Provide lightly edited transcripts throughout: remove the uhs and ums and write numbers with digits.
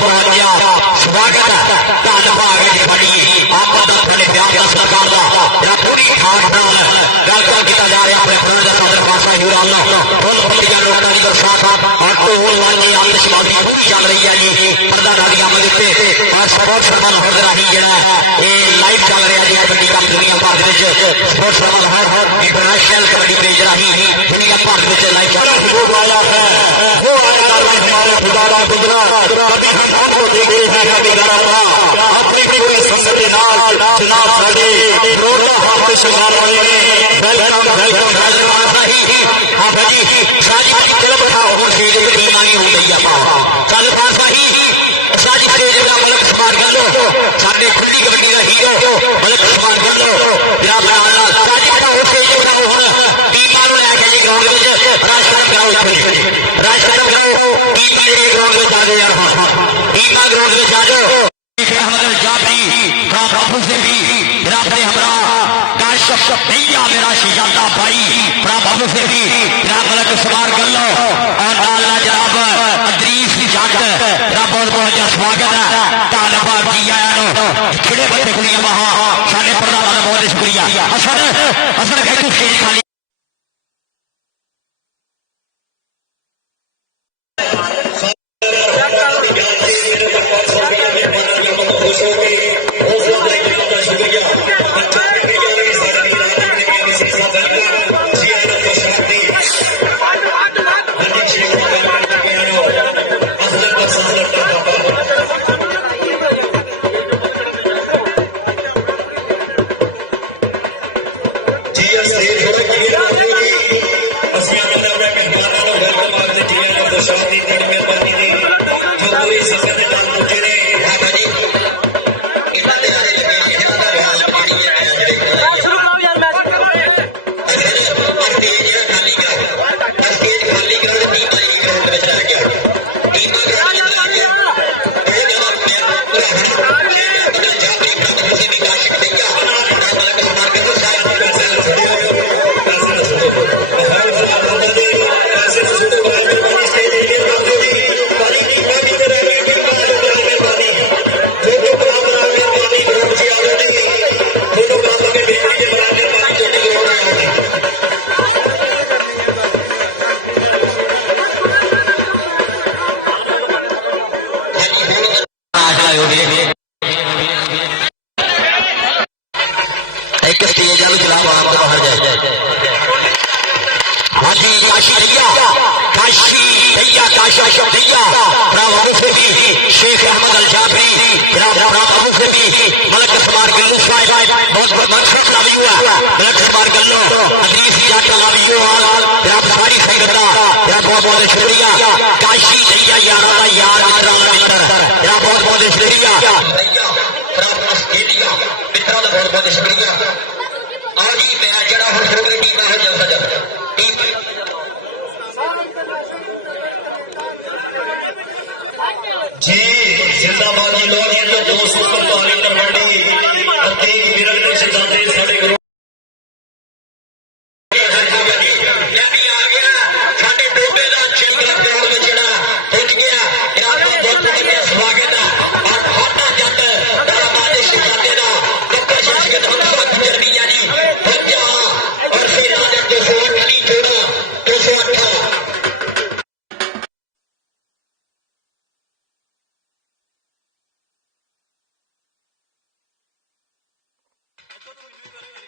बहुत बढ़िया स्वागत है धन्यवाद जी बड़ी आपदा थोड़े प्यार का सरकार का पूरी खानदान गलका किया जा रहा है अपने पूरे सदर खासा ही अल्लाह बहुत बढ़िया लोगों की दरसात और को ऑनलाइन आने समाधि बहुत चल रही है जी पर्दा डालियां मिलते और स्पोर्ट्स सम्मान हो रही है ये लाइव चल रहा है जी कबड्डी का दुनिया भर में स्पोर्ट्स सम्मान है इंटरनेशनल कबड्डी पेज रही दुनिया भर में लाइव चल रहा है वो अधिकार हमारा खुदारा गुजरा अपने पूरे संसदीय चुनाव लड़े रोजा हाथ संभाल रहे हैं वेलकम वेलकम हाँ भाई साजी की क्लब था वो सीधे टीम आई हुई है कल पास ही साजी की जगह मलक स्मार कर लो साथे खुदी कबड्डी का हीरो मलक स्मार कर लो या मेरा साजी का उठे जो हो टीमां ने खेली ग्राउंड में राजस्थान ग्राउंड टीम के ग्राउंड में जा गए यार टीमां ग्राउंड में जा गए अहमद जाफरी का बाबू से भी बराबर हमरा काशिफ भैया मेरा शिजादा भाई बड़ा बाबू से भी बराबर स्मार कर लो और नाला जनाब अदरीस जट बड़ा बहुत बहुत स्वागत है धन्यवाद जी आया खिड़े बड़े खुलिया वहां सारे प्रधान का बहुत शुक्रिया असर है तू खेल खाली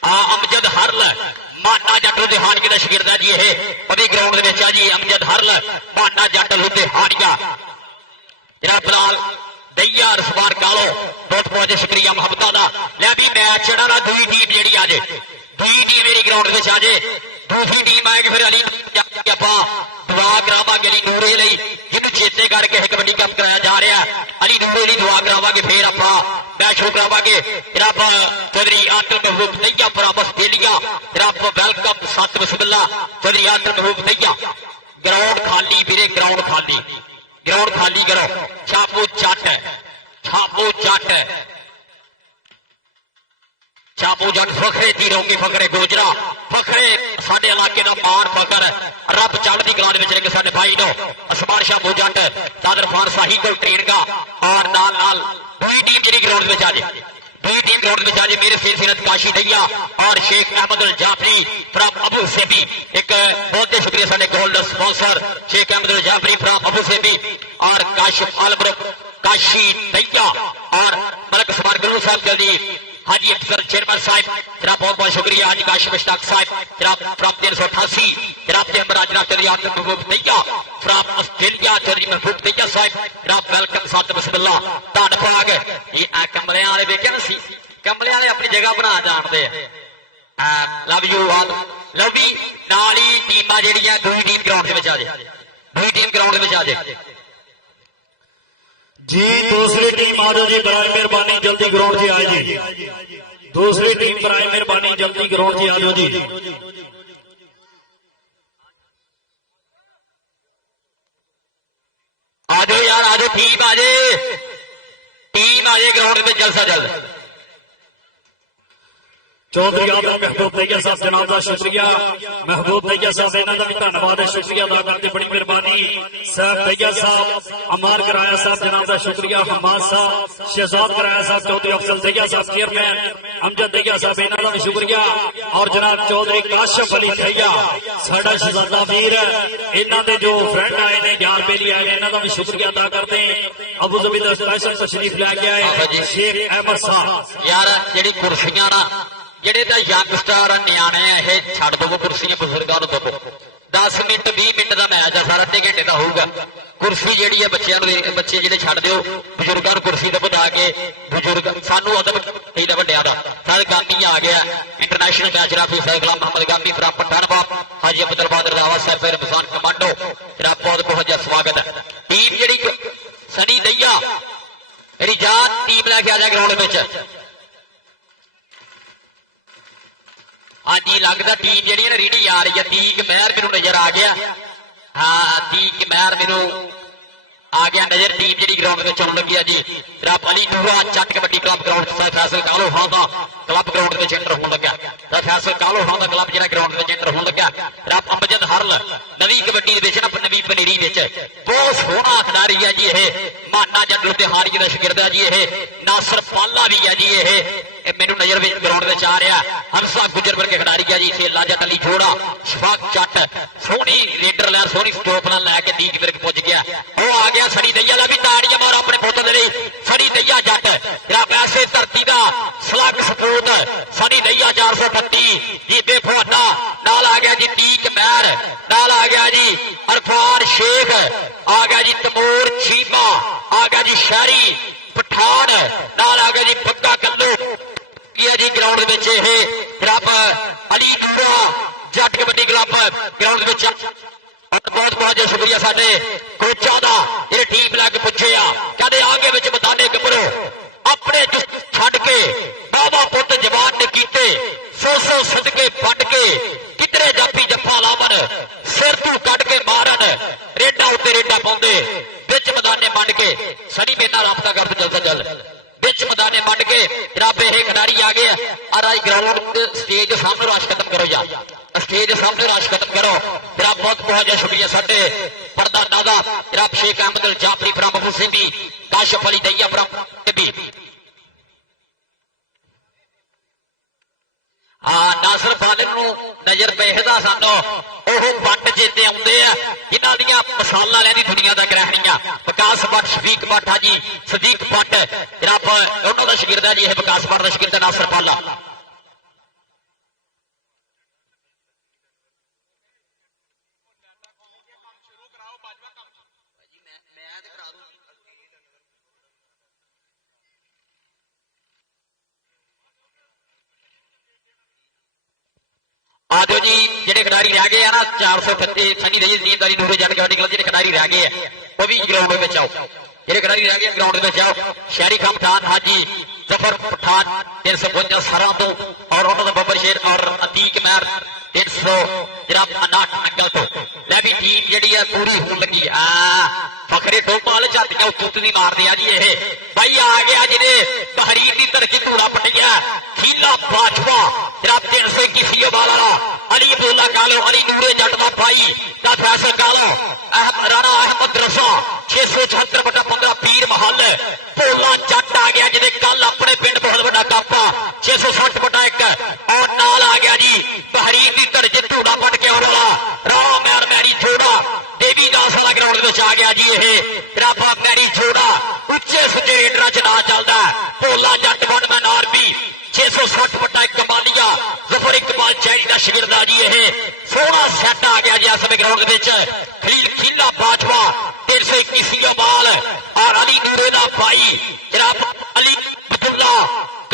अमजद हरल माटा जट लुधियाणवी का शगिरदा जी है ग्राउंड जी अमजद हरल माटा जट लुधियाणिया जरा फिलहाल दईया रसवार कालो बहुत बहुत शुक्रिया मुहब्बत का लै भी मैच ना दुई टीम जी अजे दुई टीम मेरी ग्राउंड में अजे दूसरी टीम आएगी फिर अली आप दुआ करावांगे अली नूरे लिए जिन्होंने चेते करके कबड्डी कप कराया जा रहा है अली नूरे लिए दुआ करावांगे फिर आप मैच शुरू करावांगे फिर आप चौधरी आटल महबूब नैया बराबर ऑस्ट्रेलिया फिर आप वेलकम सत बिस्मिल्ला चौधरी आटल महबूब नैया ग्राउंड खाली फिर ग्राउंड खाली करो छापो जट छापो जट फखरे तीरों की फखरे गुजरा फखरे साडे इलाके का मान फखर रब चढ़ती कला में साडे भाई नो असमान शाह जट सादर फार शाही को ट्रेन का मेरे सिलसिलत काशी दैया और Sheikh Ahmed Al Jafri from Abu Dhabi. एक बहुत ही शुक्रिया साडे gold sponsor Sheikh Ahmed Al Jafri from Abu Dhabi और काशिफ आलम काशी दैया और मलक सवार गुरु साहब जल्दी हाजी अफसर चेयरमैन साहब जनाब बहुत बहुत शुक्रिया। हाजी काशिफ मुश्ताक साहब जनाब फ्रॉम 388 जनाब जमराज महबूब दैया फ्रॉम ऑस्ट्रेलिया चौधरी महबूब दैया साहब जनाब वेलकम साथ बिस्मिल्लाह धन भाग। ये कमलियां वाले देखे ना सी कमलियां वाले अपनी जगह बना जानते हैं। Love you all love me नाल ही टीमां जेहड़ियां दूई टीम ग्राउंड दे विच आ जाए दूई टीम ग्राउंड दे विच आ जाए जी। दूसरी टीम आ जाओ जी बराए मेहरबानी जल्दी ग्राउंड से आए जी। दूसरी टीम बराए मेहरबानी जल्दी ग्राउंड से आ जाओ जी। आ जाओ यार आ जाओ टीम आ जाए ग्राउंड में जल्द से जल्द। चौधरी आलम महबूब दैया साहब जनाब का शुक्रिया। महबूब दैया साहब इन्हों का भी धन्यवाद है शुक्रिया अदा करते बड़ी मेहरबानी। साहब दैया साहब अमार कराया साहब जनाब का शुक्रिया। हमाद साहब शहजाद कराया साहब चौधरी अफसल दैया साहब चेयरमैन अमजद दैया साहब इन्हों का भी शुक्रिया और जनाब चौधरी काशिफ अली दैया साडा शहजादा वीर इन्हों के जो फ्रेंड आए ने ज्ञान बेली आए इन्हों का भी शुक्रिया अदा करते हैं। अबू जबी का स्पेशल तशरीफ लैके आए शेख अहमद साहब। यार जेडी कुर्सियां ना ਜਿਹੜੇ ਤਾਂ ਯੰਗਸਟਰ ਨਿਆਣੇ ਆ ਇਹ ਛੱਡ ਦੋ ਕੁਰਸੀਆਂ ਬਜ਼ੁਰਗਾਂ ਨੂੰ ਦੋ 10 ਮਿੰਟ 20 ਮਿੰਟ ਦਾ ਮੈਚ ਆ ਸਾਰਾ ਅੱਧੇ ਘੰਟੇ ਦਾ ਹੋਊਗਾ। ਕੁਰਸੀ ਜਿਹੜੀ ਹੈ ਬੱਚਿਆਂ ਨੂੰ ਬੱਚੇ ਜਿਹੜੇ ਛੱਡ ਦਿਓ ਬਜ਼ੁਰਗਾਂ ਨੂੰ ਕੁਰਸੀ ਤੇ ਬਿਠਾ ਕੇ ਬਜ਼ੁਰਗ ਸਾਨੂੰ ਅਦਬ ਚਾਹੀਦਾ ਵੱਡਿਆਂ ਦਾ। ਸਾਰੇ ਗਾਂਧੀ ਆ ਗਿਆ international match Rafi cycle Muhammad Gandhi ਫਰਾ ਪਠਾਨਕੋਟ ਹਾਜੀ ਅਬਦੁਲ ਬਾਦਰ ਰਾਵਾ ਸਾਹਿਬ ਫਿਰ ਕਿਸਾਨ ਕਮਾਂਡੋ ਜਨਾਬ ਬਹੁਤ ਬਹੁਤ ਜਿਆਦਾ ਸਵਾਗਤ ਹੈ। ਟੀਮ ਜਿਹੜੀ ਸਨੀ ਦਈਆ ਰਿਜਾਤ ਟੀਮ ਲੈ ਕੇ ਆ ਜਾ ਗਰਾਊਂਡ ਵਿੱਚ। हाँ जी लगता टीम जी रीढ़ी आ रही है। तीक महर मैनू नजर आ गया। हाँ तीक महर मैनू आ गया नजर। टीम जी ग्राउंड में आने लगी है जी। रब अली नूरा चट कबड्डी क्लब ग्राउंड फैसल कालो हां का क्लब ग्राउंड में एंटर होने लगा। फैसल कालो हां का क्लब जो ग्राउंड में एंटर होने लगा। रब अमजद हरल नवी कबड्डी नवी पनीरी बहुत सोहना खिडारी है जी। ये माना जट लुधियाना का शागिर्द है जी। ये नासर पाला भी है जी। ये मैनू नजर में ग्राउंड में आ रहा हंसा गुजर वर्गे खिडारी है जी। इसे लाजत अली जोड़ा शफाक जट सोहनी रेडर लैन सोहनी स्टोप न लैके दीक वर्ग पहुंच गया। वो आ गया सड़ी दैया का भी ताड़ियां मारो अपने पुत दे लई। सड़ी दैया जट या वैसे धरती का स्लग सपूत सड़ी दैया 432 जीते फोटा नाल आ गया जी। टीक महर नाल आ गया जी। अरफान शेख आ गया जी। तमूर चीमा आ गया जी। शहरी पठान नाल आ गया जी। पक्का कल्लू जी ग्राउंड में रब अली नूरा जट कबड्डी क्लब ग्राउंड में बहुत बहुत जो शुक्रिया साडे कोचां दा ये टीम लैके पुछे कहते आगे में बताने कपड़ो अपने छड़ के बाबा पुत जवान ने कीते 100 सदके फट के कितने जाफी जफा लावन सिर तू कट के मारन रेडा उत्ते रेडा पाउंदे बिच मैदाने मंड के सड़ी बेटा राबता कर जल्द से जल्द बिच मैदाने मंड के जनाब ये खिडारी आ गए। और आज ग्राउंड स्टेज सामने राश खत्म करो या स्टेज सामने राश खत्म करो। जनाब बहुत बहुत शुक्रिया साडे पर्दा दादा जनाब Sheikh Ahmed Al Jafri from Abu Sindhi Kashif Ali दैया फ्रॉम टिब्बी। हाँ नासर फालिक नजर पेखदा सानू ਉਹ ਵੱਟ ਚੇਤੇ ਆਉਂਦੇ ਆ ਜਿਨ੍ਹਾਂ ਦੀਆਂ ਮਸਾਲਾ ਲੈਂਦੀ ਦੁਨੀਆ ਦਾ ਗ੍ਰਹਿਣੀਆਂ ਵਿਕਾਸ ਭੱਟ ਸ਼ਫੀਕ ਭੱਟ ਹਾਜੀ ਸਦੀਕ ਭੱਟ ਜਨਾਬ ਉਹਨਾਂ ਦਾ ਸ਼ਾਗਿਰਦ ਹੈ ਜੀ। ਇਹ ਵਿਕਾਸ ਭੱਟ ਦਾ ਸ਼ਾਗਿਰਦ ਨਾਸਰ ਪਾਲਾ। आ जाओ जी जेडे खिडारी रह गए ना 435 सनी रही टीम नूरे जट कबड्डी क्लब जो खिडारी रह गए वो भी ग्राउंड में आओ। जो खिडारी रह गए ग्राउंड में आओ। शहरी खान पठान हाजी जफर पठान 352 सरा तो और उन्होंने बबर शेर और अतीक महर 300 जनाब 59 अंगल तो लै भी टीम जी पूरी होने लगी। फखरे दो पाल झातियां उत्त नहीं मारते जी। ये भाई आ गया जिन्हें बहरीन की धरती घोड़ा पट गया खीला बाजवा जनाब 321 वाला अली अब्दुल्ला कालो अली नूरे जट का भाई का फैसल कालो राणा अहमद रसा 676/15 पीर महल भोला जट आ गया जिन्हें कल अपने पिंड बहुत बड़ा कापा 660 जी ਇਹ ਰਾਬਾ ਮੈਰੀ ਛੋੜਾ ਉੱਚੇ ਸਟੇਟ ਰਚਨਾ ਚੱਲਦਾ ਭੋਲਾ ਜੱਟ ਵਨਮੈਨ ਆਰਮੀ 660 ਵਟਾ ਕਮਾਲੀਆ ਜ਼ਫਰ ਇਕਬਾਲ ਚੈਰੀ ਦਾ ਸ਼ਾਗਿਰਦ ਆ ਜੀ ਇਹ ਸੋਹਣਾ ਸੈੱਟ ਆ ਗਿਆ ਜੀ ਇਸ ਸਮੇਂ ਗਰਾਊਂਡ ਦੇ ਵਿੱਚ ਖਲੀਲ ਖੀਲਾ ਬਾਜਵਾ 321 ਬਾਲ ਔਰ ਅਲੀ ਨੂਰੇ ਦਾ ਭਾਈ ਜਨਾਬ ਅਲੀ ਅਬਦੁੱਲਾ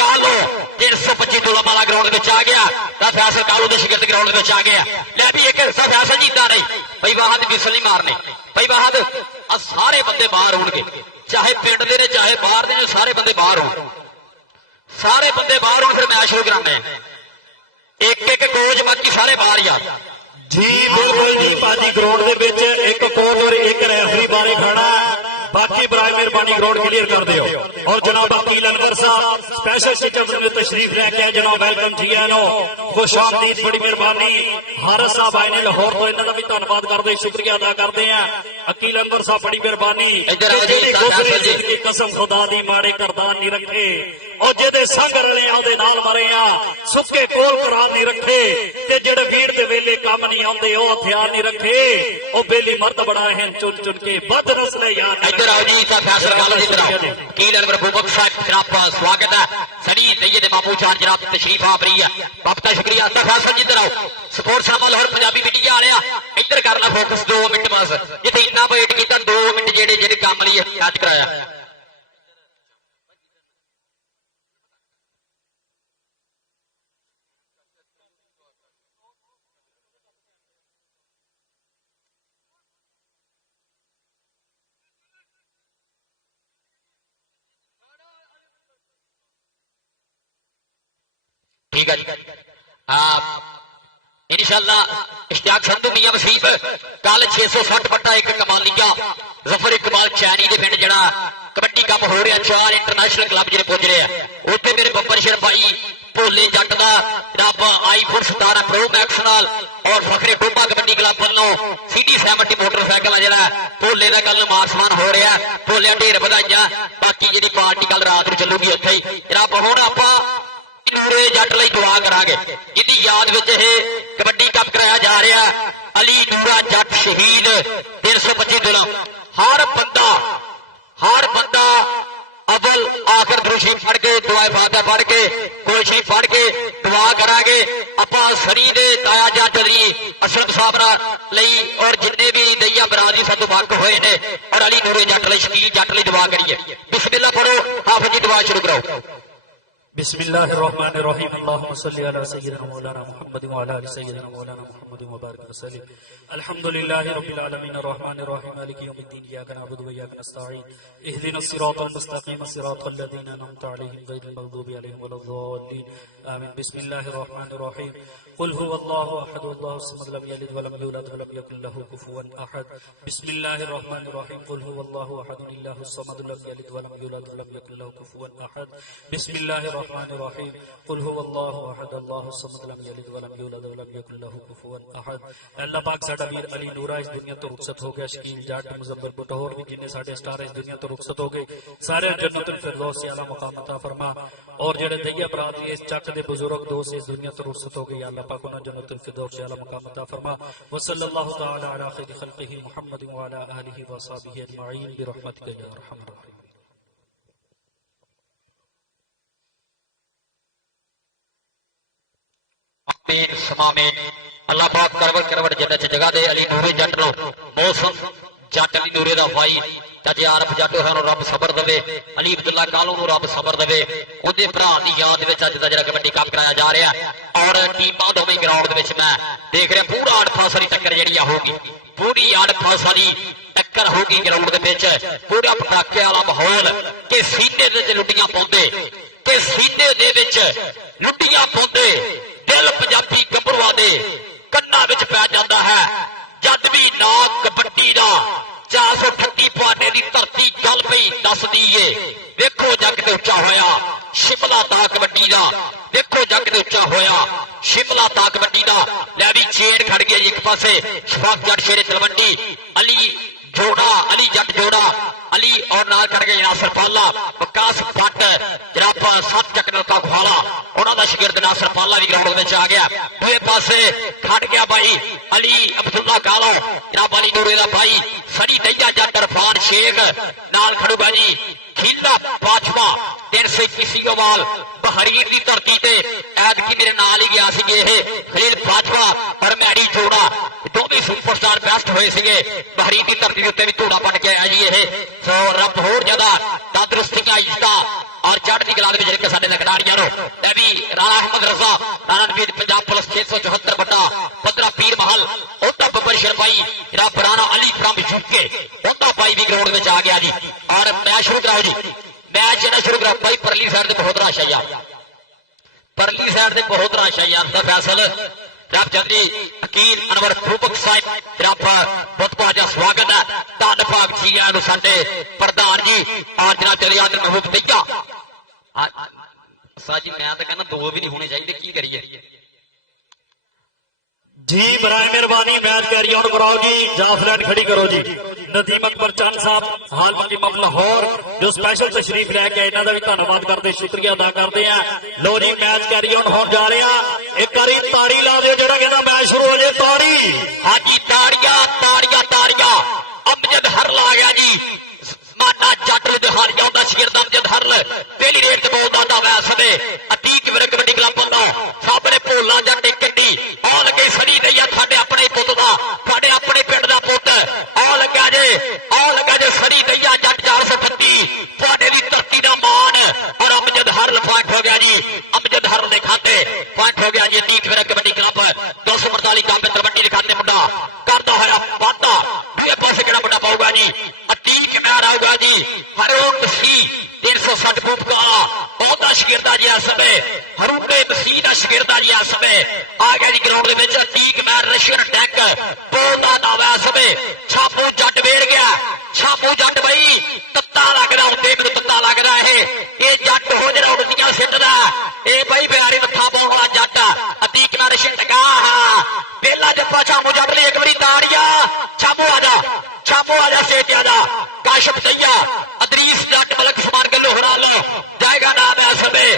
ਕਾਲੋ 325 ਤੋਲਾ ਵਾਲਾ ਗਰਾਊਂਡ ਵਿੱਚ ਆ ਗਿਆ ਤਾਂ ਫੈਸਲ ਕਾਲੋ ਦੇ ਸ਼ਾਗਿਰਦ ਗਰਾਊਂਡ ਵਿੱਚ ਆ ਗਿਆ ਲੈ ਵੀ ਇੱਕ ਹਿੱਸਾ ਫੈਸਲ ਜਿੱਤਾ ਨਹੀਂ ਭਾਈ ਵਾਹਦ ਵਿਸਲ ਨਹੀਂ ਮਾਰਨੇ ਭਾਈ ਵਾਹਦ ਆ ਸਾਰੇ ਬੰਦੇ ਬਾਹਰ ਹੋਣਗੇ ਚਾਹੇ ਪਿੰਡ ਦੇ ਨੇ ਚਾਹੇ ਬਾਹਰ ਦੇ ਨੇ ਸਾਰੇ ਬੰਦੇ ਬਾਹਰ ਹੋਣ ਸਾਰੇ ਬੰਦੇ ਬਾਹਰ ਹੋਣ ਫਿਰ ਮੈਚ ਸ਼ੁਰੂ ਕਰਾਉਂਦੇ ਇੱਕ ਇੱਕ ਕੋਚ ਬਾਕੀ ਸਾਰੇ ਬਾਹਰ ਹੀ ਆ ਜੀ ਬਿਲਕੁਲ ਜੀ ਭਾਜੀ ਗਰਾਊਂਡ ਦੇ ਵਿੱਚ ਇੱਕ ਕੋਚ ਔਰ ਇੱਕ ਰੈਫਰੀ ਬਾਰੇ ਖੜਾ बाकी बराए मेहरबानी ग्राउंड क्लियर कर दियो और जनाब अकील अनवर साहब स्पेशल टिकट में तशरीफ लेके आए जनाब वेलकम जी नो खुशामदीद बड़ी मेहरबानी हारिस साहब आए ने लाहौर तो इन्होंने भी धन्यवाद करते शुक्रिया अदा करते हैं अकील अनवर साहब बड़ी मेहरबानी कसम खुदा दी माड़े करदान नहीं रखे और जेदे संग रलियां दे नाल मरे आ सुक्के कोल कुरान नहीं रखे ते जेड़े वीर दे वेले काम नहीं आंदे ओ हथियार नहीं रखे ओ बेली मर्द बनाए हैं चुन चुन के बद रसले यार स्वागत है सड़ी सैयद मामू जान जनाब तशरीफ आ रही है बापता शुक्रिया इधर आओ सपोर्ट शामिल और पंजाबी मीडिया आ रहा इधर करना फोकस 2 मिनट बस जिथे इतना वेट किया 2 मिनट जेडे जेडे काम लिए याद कराया ठीक है जी इंशाअल्लाह इश्तियाक संधू मियां वसीफ कल 660 वटा एक कमालिया जफर इकबाल चैनी के पिंड जड़ा कबड्डी कप हो रहा 4 इंटरनेशनल क्लब जिहड़े पुज रहे हैं उत्ते मेरे बब्बर शेर भाई भोले जट का रब आईफोन 17 प्रो मैक्स नाल और फखरे टोबा कबड्डी क्लब वालों CD70 मोटरसाइकिल जड़ा भोले का कल मानसमान हो रहा भोले ढेर बधाइयां बाकी जी पार्टी कल रात में चलूगी उत्थे ही रब हुण आपां जट लई दुआ करांगे जिहदी याद विच इह कबड्डी कप कराया जा रहा अली नूरा जट शहीद 325 दिनों हर बंदा अव्वल आखिर दुरूशी पढ़ के दुआ फातिहा पढ़ के कोशिश पढ़ के दुआ करांगे आपां सरी दे ताया जट दी अशरफ साहब लई और जिन्ने भी दईया बरादरी साडू वक होए ने और अली नूरे जट लई शहीद जट लई दुआ करिए बिस्मिल्लाह पढ़ो हाफिज जी दुआ शुरू कराओ बिस्मिल्लाहिर्रहमानिर्रहीम अल्लाहुम्मा सल्लि अला सय्यिदिना मौलाना मुहम्मद व अला आलि सय्यिदिना मौलाना मुहम्मद व बारिक वसल्लिम अल्हम्दुलिल्लाहि रब्बिल आलमीन अर्रहमानिर रहीम मालिकि यौमिद्दीन इय्याका नअबुदु व इय्याका नस्तईन इहदिनस सिरातल मुस्तकीम सिरातल लज़ीना अनअमता अलैहिम गैरिल मग़दूबि अलैहिम वलद्दाल्लीन आमीन बिस्मिल्लाहिर रहमानिर रहीम कुल हुवल्लाहु अहद अल्लाहुस समद लम यलिद व लम यूलद व लम यकुल लहू कुफुवन अहद बिस्मिल्लाहिर रहमानिर रहीम कुल हुवल्लाहु अहद अल्लाहुस समद लम यलिद व लम यूलद व लम यकुल लहू कुफुवन अहद बिस्मिल्लाहिर रहमानिर रहीम कुल हुवल्लाहु अहद अल्लाहुस समद लम यलिद व लम यूलद व लम यकुल लहू कुफुवन अहद अल्लाह पाक साडा वीर अली नूरा इस दुनिया तो रुखसत हो गया शकील जट मुजफ्फर बटौर भी जिन्ने साडे स्टार इस दुनिया तो रुखसत हो गए सारे जन्नतुल फिरदौस से आला मकाम अता फरमा और जेड़े दैया बरादरी इस चक दे बुजुर्ग दोस्त इस दुनिया तो रुखसत हो गए अल्लाह पाक उन्हें जन्नतुल फिरदौस से आला मकाम अता फरमा व सल्लल्लाहु तआला अला खैरि खल्किही मुहम्मद व अला आलिहि व असहाबिहि अजमईन बिरहमतिका या अरहमर राहिमीन समा में अल्लाह पाक करवट करवट जन्नत जगह दे अली नूरे जट नो मौसम जट अली नूरे दा भाई ते आरफ जट हां रब सबर देवे अली अब्दुल्ला कालू नु रब सबर देवे ओदे भरा दी याद विच अज दा जरा कबड्डी कप कराया जा रहा और टीमां दोवें ग्राउंड दे विच मैं देख रहा पूरा 8 फासली टक्कर जेहड़ी होगी पूरी 8 फासली टक्कर होगी ग्राउंड दे विच पूरा पटाके वाला माहौल कि सीने दे लुटियां पाउंदे कि सीने दे विच लुटियां पाउंदे दिल पंजाबी गभरुआं दे कन्नां विच पै जांदा है जद भी ना कबड्डी दा 438 पाने दी धरती गल पई दसदी है देखो जग ते उच्चा होया शिमला दा कबड्डी दा देखो जग ते उच्चा होया शिमला दा कबड्डी दा लै भी छेड़ खड़ गया एक पासे शफाक जट शेरे तलवंडी अली जोड़ा अली जट जोड़ा अली और नाल कर गए नासर पाला विकास भट्ट जराबा 7 चक्कर का खाला उन्हों का शागिर्द नासर पाला भी ग्राउंड में आ गया दूसरे पासे खड़ गया भाई अली अब्दुल्ला कालो जनाब अली नूरे का भाई सड़ी दैया जट नाल खड़ूगा जी खिलदा बाजवा 321 ओवाल बहरीन की धरती से ऐतकी मेरे नाल ही गया खलील बाजवा और मैडी जोड़ा दोनों सुपरस्टार बेस्ट हुए थे बहरीन की धरती के उत्ते भी धोड़ा बन के आया जी ये सो रब होर ज्यादा तंदुरुस्ती का इज्जता और चढ़ती कला के साडे खिडारियों भी राणा अहमद रजा रणवीर पंजाब पुलिस 674 बटा 15 पीर महल उदा बब्बर शरपाई रब राणा अली फ्रॉम यूके उदा भाई भी ग्राउंड में आ गया जी और मैच शुरू कराओ जी मैच ना शुरू कराओ भाई परली साइड से बहुत राशा यार परली साइड से बहुत राशा यार फैसल रब जल्दी अकील अनवर रूपक साहिब रब बहुत बहुत स्वागत है धन भाग जी आया साडे प्रधान जी और जनाब जलियाद महबूब दैया साजी मैं तो कहना दो भी नहीं होने चाहिए की करिए जी बराए मेहरबानी मैच तैयारी और कराओ जी जाफरान खड़ी करो जी नदीम अकबर चंद साहब हाल मकीम लाहौर जो स्पेशल तशरीफ लैके इन्हों का भी धन्यवाद करते शुक्रिया अदा करते हैं लो जी मैच तैयारी और हो जा रहे हैं एक बारी ताड़ी ला दो जो कहना मैच शुरू हो जाए ताड़ी हाँ जी ताड़ियां ताड़ियां ताड़ियां अमजद हरल आ गया जी माना जट हार गया उनका शगिर्द अमजद हरल पहली रेट से बहुत आना वैस में अतीक मेरे कबड्डी क्लब होंदा सामने भोला जट कड्डी आ लगे सड़ी नहीं साडे अपने पुत दा साडे अपने पिंड दा पुत आ लगा जे सड़ी नहीं जट 432 साडे दी धरती दा मान और अमजद हरल पॉइंट हो गया जी अमजद हरल दे खाते पॉइंट हो गया जी अतीक मेरे कबड्डी क्लब 248 काम में कबड्डी दिखाने मुंडा करता होया वादा ये पासे केड़ा मुंडा पाऊगा जी अतीक मैर आऊगा जी हरोक सी 360 फुट का बहुत शगिर्दा जी इस समय हरूके मसीह का शगिर्दा जी इस समय आ गया जी ग्राउंड में अतीक मैर रशियन टैंक बोलता नाम है इस समय छापू जट वेर गया छापू जट बई तत्ता लग रहा उत्ते मेनू तत्ता लग रहा है ये जट हो जरा उड़ियां सिੱਟਦਾ ये भाई प्यारी मत्था पाउण वाला जट अतीक मैर रशियन टका पहला जप्पा छापू जट लिए एक बारी ताड़ियां छापू आजा सेटिया दा काशिफ दैया अदरीस जट मलक समान गल्लो हरा लो जाएगा नाम है समय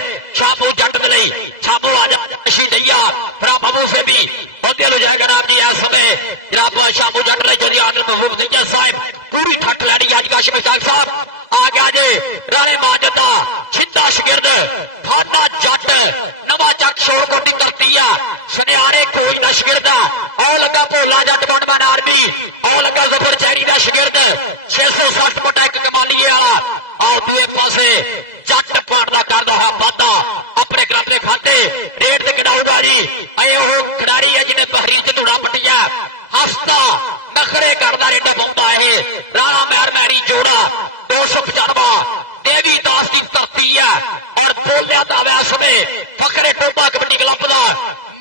छापू जट दलई छापू आजा अशी दैया राम बाबू से भी होते लो जाएगा नाम नहीं है समय जनाब छापू जट ने जो आदर महबूब दैया साहब पूरी ठट लड़ी आज काशिफ साहब आ गया जी राणे माजदा छिद्दा शगिर्द फाटा जट नवा जट शोर कोटी धरती आ सुनियारे कोई ना शगिर्दा आ लगा भोला जट बटमन आर्मी आ लगा जफर चैरी का शगिर्द 660 फुट एक कमाली वाला और दूसरे पासे जट पड़ना करता है वादा अपने ग्राम के खाते रेट से खिडाऊगा जी अये वो खिडारी है जिन्हें बहरीन से जोड़ा पटिया हंसता नखरे करता रेट बुंदा है राणा मैर मैरी जोड़ा 295 देवी दास की धरती है और बोलिया का वैस में फकरे टोबा कबड्डी क्लब का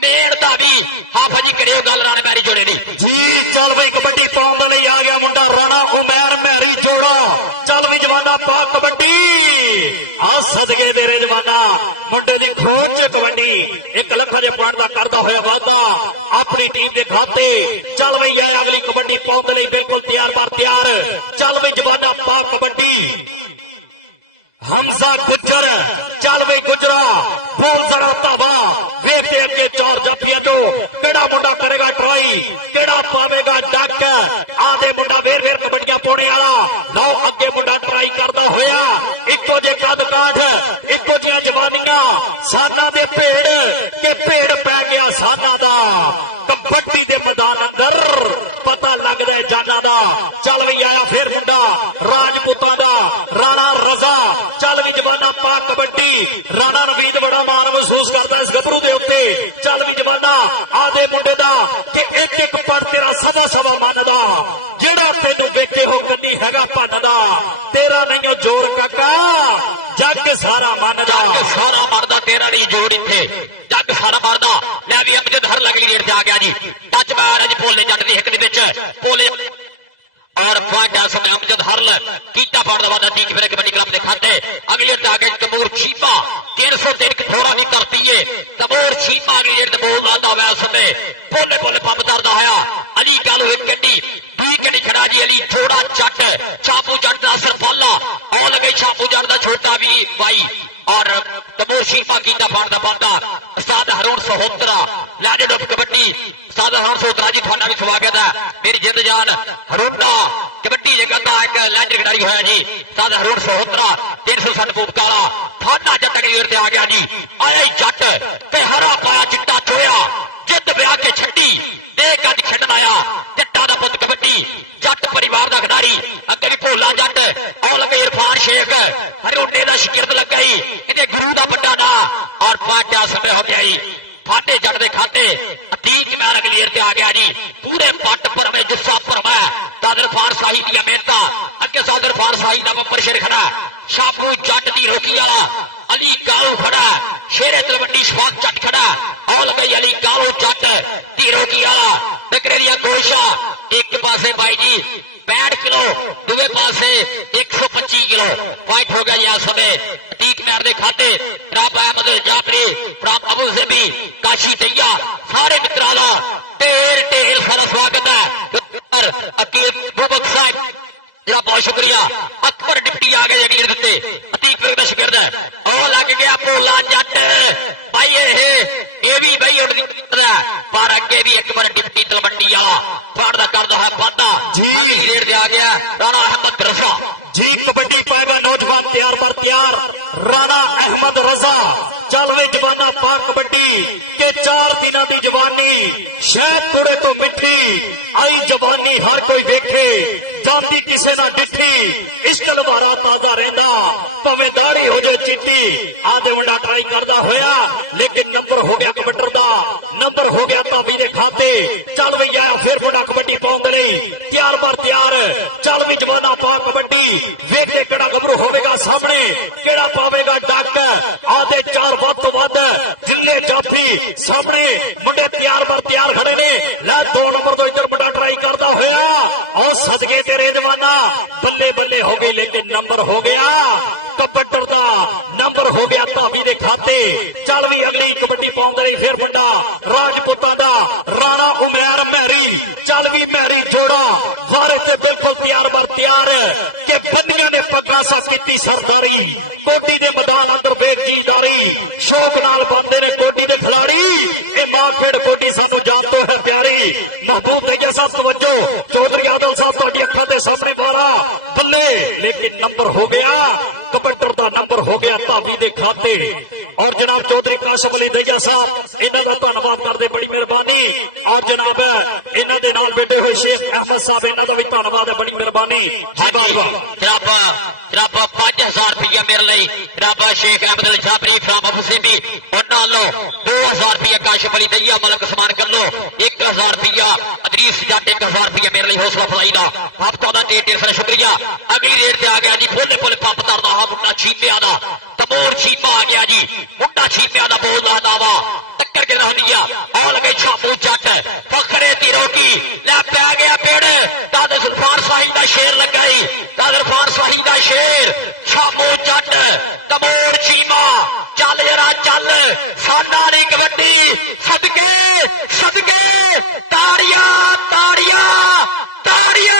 मेड़ का भी हाफा जी करियो गल राणे मैरी जोड़े दी जी चल भाई कबड्डी पाउंड नहीं आ गया मुंडा राणा उमैर मैरी जोड़ा चल भी जवाना पा कबड्डी आ सदके तेरे जवाना मुंडे की खोज च कबड्डी 1 लाख के पॉइंट का करता होया वादा अपनी टीम के खाते चल भाई ये अगली कबड्डी पाउंड नहीं बिल्कुल तैयार चल भाई जवाना पा कबड्डी हमजा गुजर चल भाई गुजरा बोल जरा तबा वेख देख के चार जफिया जो केड़ा मुंडा करेगा ट्राई केड़ा पावेगा डक आधे मुंडा वेर वेर कबड्डियां पाने वाला लो अगे मुंडा ट्राई करता होया इको जे कद काठ इको जिया जवानियां साना दे भेड़ के भेड़ पै गया साना दा कबड्डी दे मैदान अंदर पता लग रहा जाना दा चल भी आया फिर मुंडा राजपूतां दा राणा रजा चल भी जवाना पा कबड्डी राणा रवीद बड़ा मान महसूस करता इस गबरू दे उत्ते चल भी जवाना आधे मुंडे दा कि एक एक पर तेरा सवा सवा मन दा जेड़ा तेनू वेखे हो कदी हैगा भन दा तेरा नहीं जोर काका जग सारा मन दा सारा मरदा तेरा नहीं जोड़ इत्थे जग सारा मरदा मैं भी अमजद हर लगी रेट जा गया जी टच मार अज भोले जट दी हिक दे विच भोले और पॉइंट समय अमजद हरल कीता पड़ दवा ठीक फिर कबड्डी क्लब के खाते अगली टारगेट कबूर छीपा 303 थोड़ा भी करती है कबूर छीपा अगली रेट बोल दादा मैं समय भोले भोले पंप करदा होया अली गल हुई कड्डी दूई कड्डी खड़ा जी अली थोड़ा जट छापू जट दा सिर फल्ला और लगे छापू जट दा छोटा भी भाई और कबूर छीपा कीता पड़ दा उस्ताद हरून सहोत्रा लैंडेड ऑफ कबड्डी उस्ताद हरून सहोत्रा जी थाना भी स्वागत है मेरी जिंद जान हरूना कबड्डी जगत का एक लैंडर खिडारी होया दादा रोड सहोत्रा 360 फुट काला फाटा जट अगली ओर आ गया जी। आया जट ते हरा पाया चिट्टा चोया जित ब्याह के छड्डी दे गज छड्डन आया जट्टा दा पुत कबड्डी जट परिवार दा खिडारी अगे भी भोला जट और लगे इरफान शेख हरोटे दा शिकरत लग गई इहदे गुरु दा बड्डा ना और पाटा समय हो गया फाटे जट दे खाते अतीत में अगली ओर आ गया जी। पूरे पट पर में जिस्सा पर में दादर फार साई दी मेहनत अगे सादर फार साई दा बंपर शेर खड़ा शापू जट दी रोकी वाला अली गालू खड़ा शेरे तलवंडी शफाक जट खड़ा और भाई अली गालू जट दी रोकी वाला बकरिया गोशा एक पासे भाई जी 65 किलो दूसरे पासे 125 किलो फाइट हो गया यह समय अतीत में दे खाते राब अहमद जाफरी राब अबू ज़बी काशी दैया सारे मित्रों का ढेर ढेर सारा स्वागत है। अकीब बुबक साहब जरा बहुत शुक्रिया अकबर डिप्टी आ गए अगले बंदे अतीक में शिकरद और लग गया भोला जट भाई ये भी भाई पर अगे भी अकबर डिप्टी तलवंडी आ फाड़दा करदा है फाटा जी रेड दे आ गया राणा अहमद रजा जी कबड्डी पाएगा नौजवान तैयार पर तैयार राणा अहमद रजा चल वे जवाना पाक कबड्डी के 4 दिनों की जवानी शायद थोड़े तो पिठी आई जवानी हर कोई देखे जाती किसे ना डिठी इश्क लवारा ताजा रहना भावे दाढ़ी हो जो चिट्टी आधे वंडा ट्राई करता होया लेकिन नंबर हो गया कबड्डर दा नंबर हो गया तावी दे खाते चल वे आया फिर बड़ा कबड्डी पाउंद रही तैयार पर तैयार चल वी जवाना पाक कबड्डी वेख के केड़ा गबरू होवेगा सामने केड़ा पावेगा डक आधे 4 वध तो वध जिले जाफरी सामने मुंडे तैयार पर तैयार खड़े ने ला 2 नंबर तो इधर बड़ा ट्राई करता होया और सदके तेरे जवाना बल्ले बल्ले हो गए लेकिन नंबर हो गया कबड्डर दा नंबर हो गया तावी दे खाते चल भी अगली कबड्डी पाउंद रही फिर मुंडा राजपूतां दा राणा उमर मैरी चल भी मैरी जोड़ा वारे ते बिल्कुल तैयार पर तैयार के बंदियां ने पक्का सा कीती सरदारी कोटी दे मैदान अंदर बेजीदारी शौक नाल बंदे ने कोटी दे खिलाड़ी ए मारपेड़ कोटी सानू जान तो है प्यारी महबूब ने जैसा तवज्जो चौधरी आदम साहब तो अखा दे सामने वाला बल्ले लेकिन नंबर हो गया कबड्डर दा नंबर हो गया तावी दे खाते और जनाब चौधरी काशिम अली दैया साहब इन्हां दा धन्नवाद करदे बड़ी मेहरबानी और जनाब इन्हां दे नाल बैठे हुए शेख अहमद साहब इन्हां दा भी धन्नवाद है बड़ी मेहरबानी जनाब 5000 रुपया मेरे लिए जनाब शेख अहमद जाफरी फ्राम अबू ज़बी उन्हां लो 2000 रुपया काशिम अली दैया मलक समान कर लो 1000 रुपया अदरीस जट 1000 रुपया मेरे लिए हौसला अफजाई दा आपका दा ढेर सारा शुक्रिया। अगली रेट से आ गया जी फुल फुल पंप करदा हा मुंडा छीपिया दा तबोर छीपा आ गया जी मुंडा छीपिया दा बोलदा दावा टक्कर के रहनिया और लगे छापू जट फखरे दी रोटी ला पे आ गया पेड़ दादा सुल्तान साहिब दा शेर लगाई दादा फार साहिब दा शेर छापू जट तबोर छीमा चल जरा चल साडा री कबड्डी सदके सदके ताड़ियां ताड़ियां ताड़ियां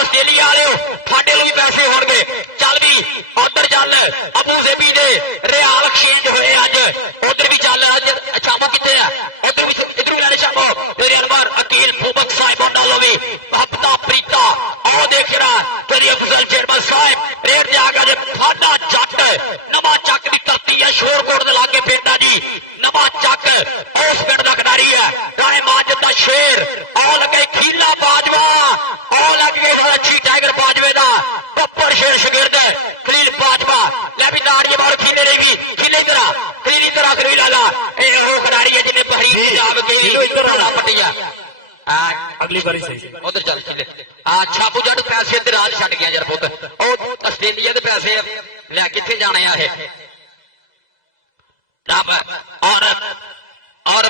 ऑस्ट्रेलिया वाले फाटे भी पैसे हो गए चल भी उधर चल अबू ज़बी दे रियाल एक्सचेंज हुए अज उधर भी चल अज शामो कितने उधर भी इधर भी लाने शामो तेरे अनवर अकील फूबक साहिब डालो भी हफ्ता प्रीता और देख रहा तेरी अफजल चेयरमैन साहब रेट जागा जब फाटा जट नवा चक की धरती है शोरकोट के लागे पेंदा जी नवा चक उस गढ़ का खिडारी है राय माजद का शेर और लगे खीला बाजवा और लगे अच्छी टाइगर बाजवे का पप्पर शेर शिगिरद खलील बाजवा ले भी नाड़ी मार खीले ने भी खीले करा खीली करा खरीला ला वो खिडारी है जिन्हें पहली जाग के इधर आना पटिया अगली बारी से उधर चल चले छापू जट पैसे इधर हाल छड़ गया यार पुत ऑस्ट्रेलिया के पैसे ले कितने जाने आ और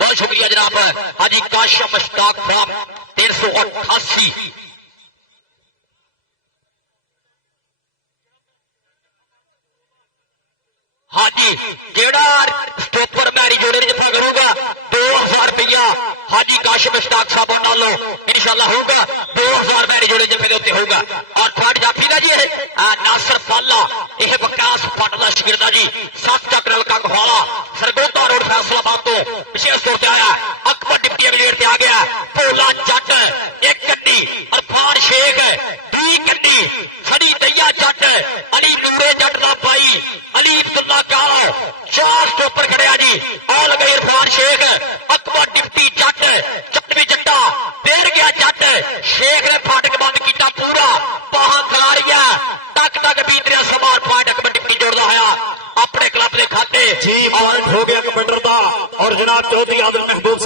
बहुत शुक्रिया जनाब हाजी काशिम मुश्ताक फ्राम 388 हाँ जी जेड़ा स्टॉपर मैरी जोड़े जितना करूंगा 2000 रुपया हाजी काशिम मुश्ताक साहब नालो इंशाल्लाह होगा 2000 मैरी जोड़े जमे के उत्ते होगा। और थर्ड जाफी का जी है नासर पाला यह विकास पाटला शिगिरदा जी 7 चक्र का घोड़ा सरगोदा रोड फैसलाबाद तो विशेष तौर पर आया अकबर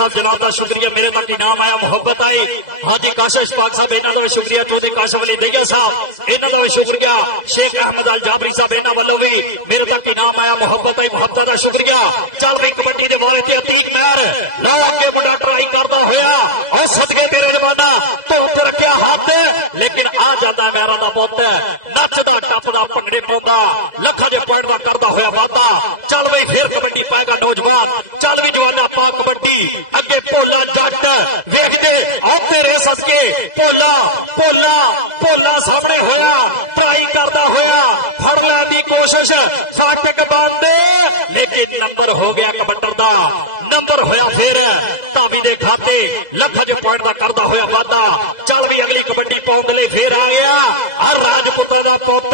साहब जनाब का शुक्रिया मेरे तक इनाम आया मुहब्बत आई हाजी काशिश पाक साहब इन्हों का भी शुक्रिया चौधरी काशिफ अली दैया साहब इन्हों का भी शुक्रिया शेख अहमद अल जाफरी साहब इन्हों वालों भी मेरे तक इनाम आया मुहब्बत आई मुहब्बत का शुक्रिया चल रही कबड्डी के बारे में अतीक मैर लो अगे मुंडा ट्राई करता होया और सदके तेरे जमाना तो ऊपर रखा हाथ लेकिन आ जाता मैरा का पुत नचदा टपदा भंगड़े पाता लखा जे पॉइंट का करता होया वादा चल बई फिर कबड्डी पाएगा नौजवान चल भी जवाना पा कबड्डी अगे भोला जट वेखदे आओ तेरे सदके भोला भोला भोला सामने होया ट्राई करता होया फड़ लैण दी कोशिश फाटक बांधे लेकिन नंबर हो गया कबड्डर दा नंबर होया फिर धावी दे खाते लखा जे पॉइंट का करता होया वादा चल भी अगली कबड्डी पाउण लई फिर आ गया और राजपूतां दा पुत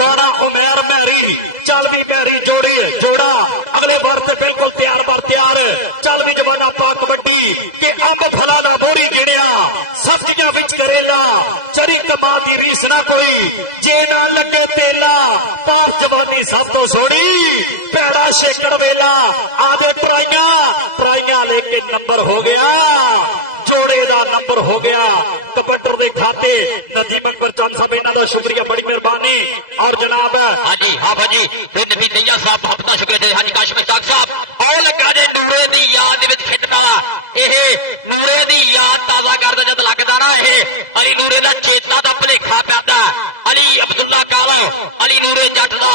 राणा उमैर मैरी चल भी पैरी जोड़ी जोड़ा अगले बार से बिल्कुल तैयार बर तैयार चल भी जवाना पा कबड्डी के अब फला ना बोरी जेड़िया सब्जियां विच करेला चरी कमा दी रीस ना कोई जे ना लगे तेला पार जवानी सब तो सोनी पैड़ा शेकड़ वेला आगे ट्राइयां लेके नंबर हो गया जोड़े का नंबर हो गया कबड्डर के खाते नजीब अकबर चंद साहब इन्हों का शुक्रिया बड़ी मेहरबानी और जनाब हाँ जी फिर नबी दैया साहब बहुत का शुक्रिया हाजी काशिफ इसाक साहब और लगा जे नूरे दी याद विच खिदना ये नूरे दी याद ताजा करदे जद लगदा ना ये अली नूरे दा चेता दा भलेखा पैदा अली अब्दुल्ला कालो अली नूरे जट दा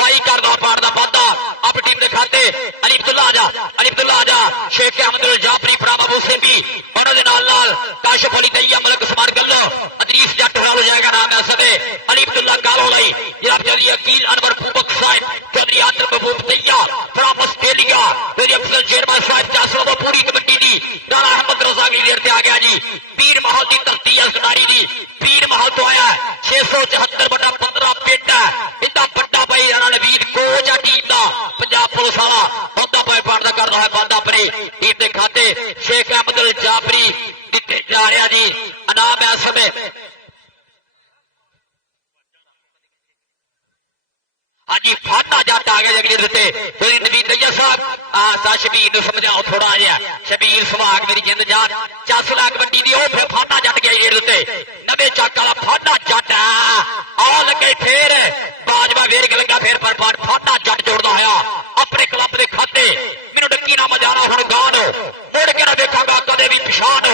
भाई करदा पाड़दा पाता अपनी टीम दे खाते अली अब्दुल्ला आजा शेख अहमद अल जाफरी फरामा मुसीबी और दे नाल काशिफ अली दैया मलक उस्मान गल्लो अदरीस जट हो जाएगा नाम ऐसे दे अली अब्दुल्ला कालो लई जनाब जली अकील अनवर फूबक साहिब चौधरी आदम महबूब दैया फ्रॉम ऑस्ट्रेलिया मेरी अफजल चेयरमैन साहिब चासलो वो पूरी कबड्डी दी राणा अहमद रजा भी देर ते आ गया जी पीर महल दी धरती असनारी दी पीर महल तो आया 674 बटा 15 पेट इतना बड़ा भाई राणा नवीद कोच आ टीम दा पंजाब पुलिस वाला बहुता भाई पाड़दा कर रहा है बांदा अपनी टीम दे खाते शेख अहमद अल जाफरी दिखे जा रहा जी अनाम है समय हाँ जी फाटा जट आ गया अगली रुते फिर नवीद दैया साहब शबीर समझाओ थोड़ा जहा शबीर सुहाग मेरी जिंद जान 4 लाख कबड्डी दी फिर फाटा जट गया जी रुते नवे चक वाला फाटा जट आ लगे फिर बाजवा वेर के लगा फिर पर फाटा जट जोड़ता होया अपने क्लब के खाते मैनू डक्की ना मजाना हुण गान मुड़ के ना देखा कदे भी पिछाड़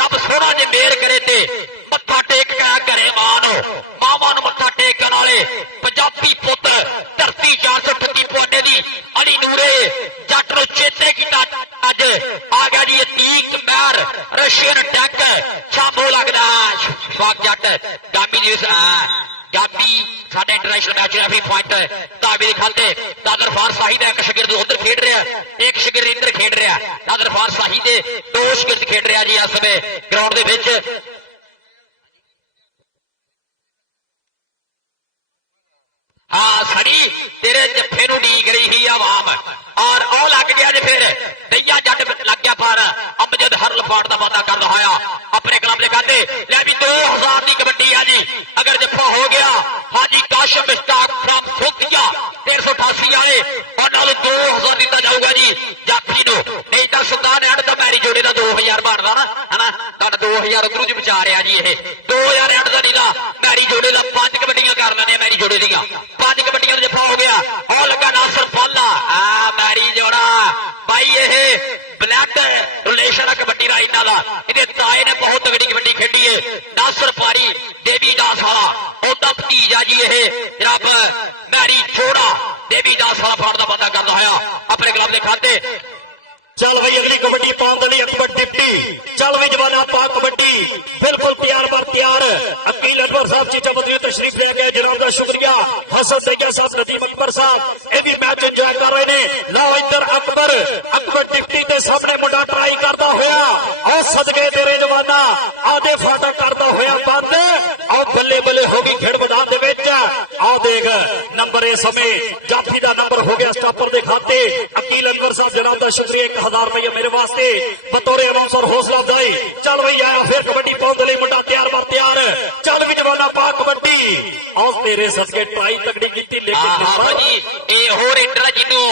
रब सोना जे मेर करे ते मत्था टेक के घरे मान मावां नूं मत्था टेकण वाले पंजाबी पुत धरती 425 पोटे दी अली नूरे जट नूं चेते कीता अज आ गया जी अतीक मैर रशियन टैक छापो लगदा स्वाग जट गामी जी गामी साडे इंटरनेशनल मैच रफी पॉइंट धावे खाते नादर फार साहिद एक शिगिरद उधर खेड रहा एक शिगिर इधर खेड रहा नादर फार साहिद दो शिगिरद खेड रहा जी इस समय ग्राउंड दे विच हाँ सड़ी तेरे जफे नूं नीक रही ही आवाम और ओ लग गया जे फिर दैया जट लग गया पर अमजद हर लफाट का वादा करता होया अपने क्लब के कहते ले भी 2000 की कबड्डी है जी अगर जफा हो गया हाजी काशिफ इसाक फ्रॉम फुकिया 188 आए और नाल 2000 दिता जाऊगा जी जाफी नूं नहीं तो सुल्तान एंड दा मैरी जोड़े का 2000 बनदा ना है ना कट 2000 उधरों जी बचा रहा जी ये 2000 एंड दा नीला मैरी जोड़े का 5 कबड्डियां कर लैने मैरी जोड़े दी 5 कबड्डियां जफा हो गया और लगा नासर पाला मैरी जोड़ा भाई ये ब्लैक रिलेशन है कबड्डी का इन्हों का इहदे ताए ने बहुत तगड़ी कबड्डी खेडी है नासर पारी देवी दास वाला उहदा भतीजा जी ये जनाब मैरी जोड़ा देवी दास वाला फाड़ का पता करता होया अपने क्लब के खाते चल भाई अगली कबड्डी पाउंड दी अकबर टिप्टी चल भाई जवाना पा कबड्डी बिल्कुल तैयार बर तैयार अकील अकबर साहब जी चौधरी तशरीफ ले गए जनाब का शुक्रिया हसन दैया साहब नदीम अकबर साहब ये भी मैच एंजॉय कर रहे हैं लो इधर अकबर टिप्टी के सामने मुंडा ट्राई करता होया और सदके तेरे जवाना आधे फाटा करता होया बंद और बल्ले बल्ले होगी खेड़ मैदान दे विच आओ देख नंबर इस समय जाफी का नंबर हो गया स्टॉपर के खाते अकील अकबर साहब जनाब का शुक्रिया 1000 रुपया मेरे वास्ते बतौरे अनाउंसर हौसला अफजाई चल रही है फिर कबड्डी पाउंड लई मुंडा तैयार बर तैयार चल भी जवाना पा कबड्डी और तेरे सदके ट्राई तगड़ी कीती लेकिन जी ए होर इंटर जिन्नू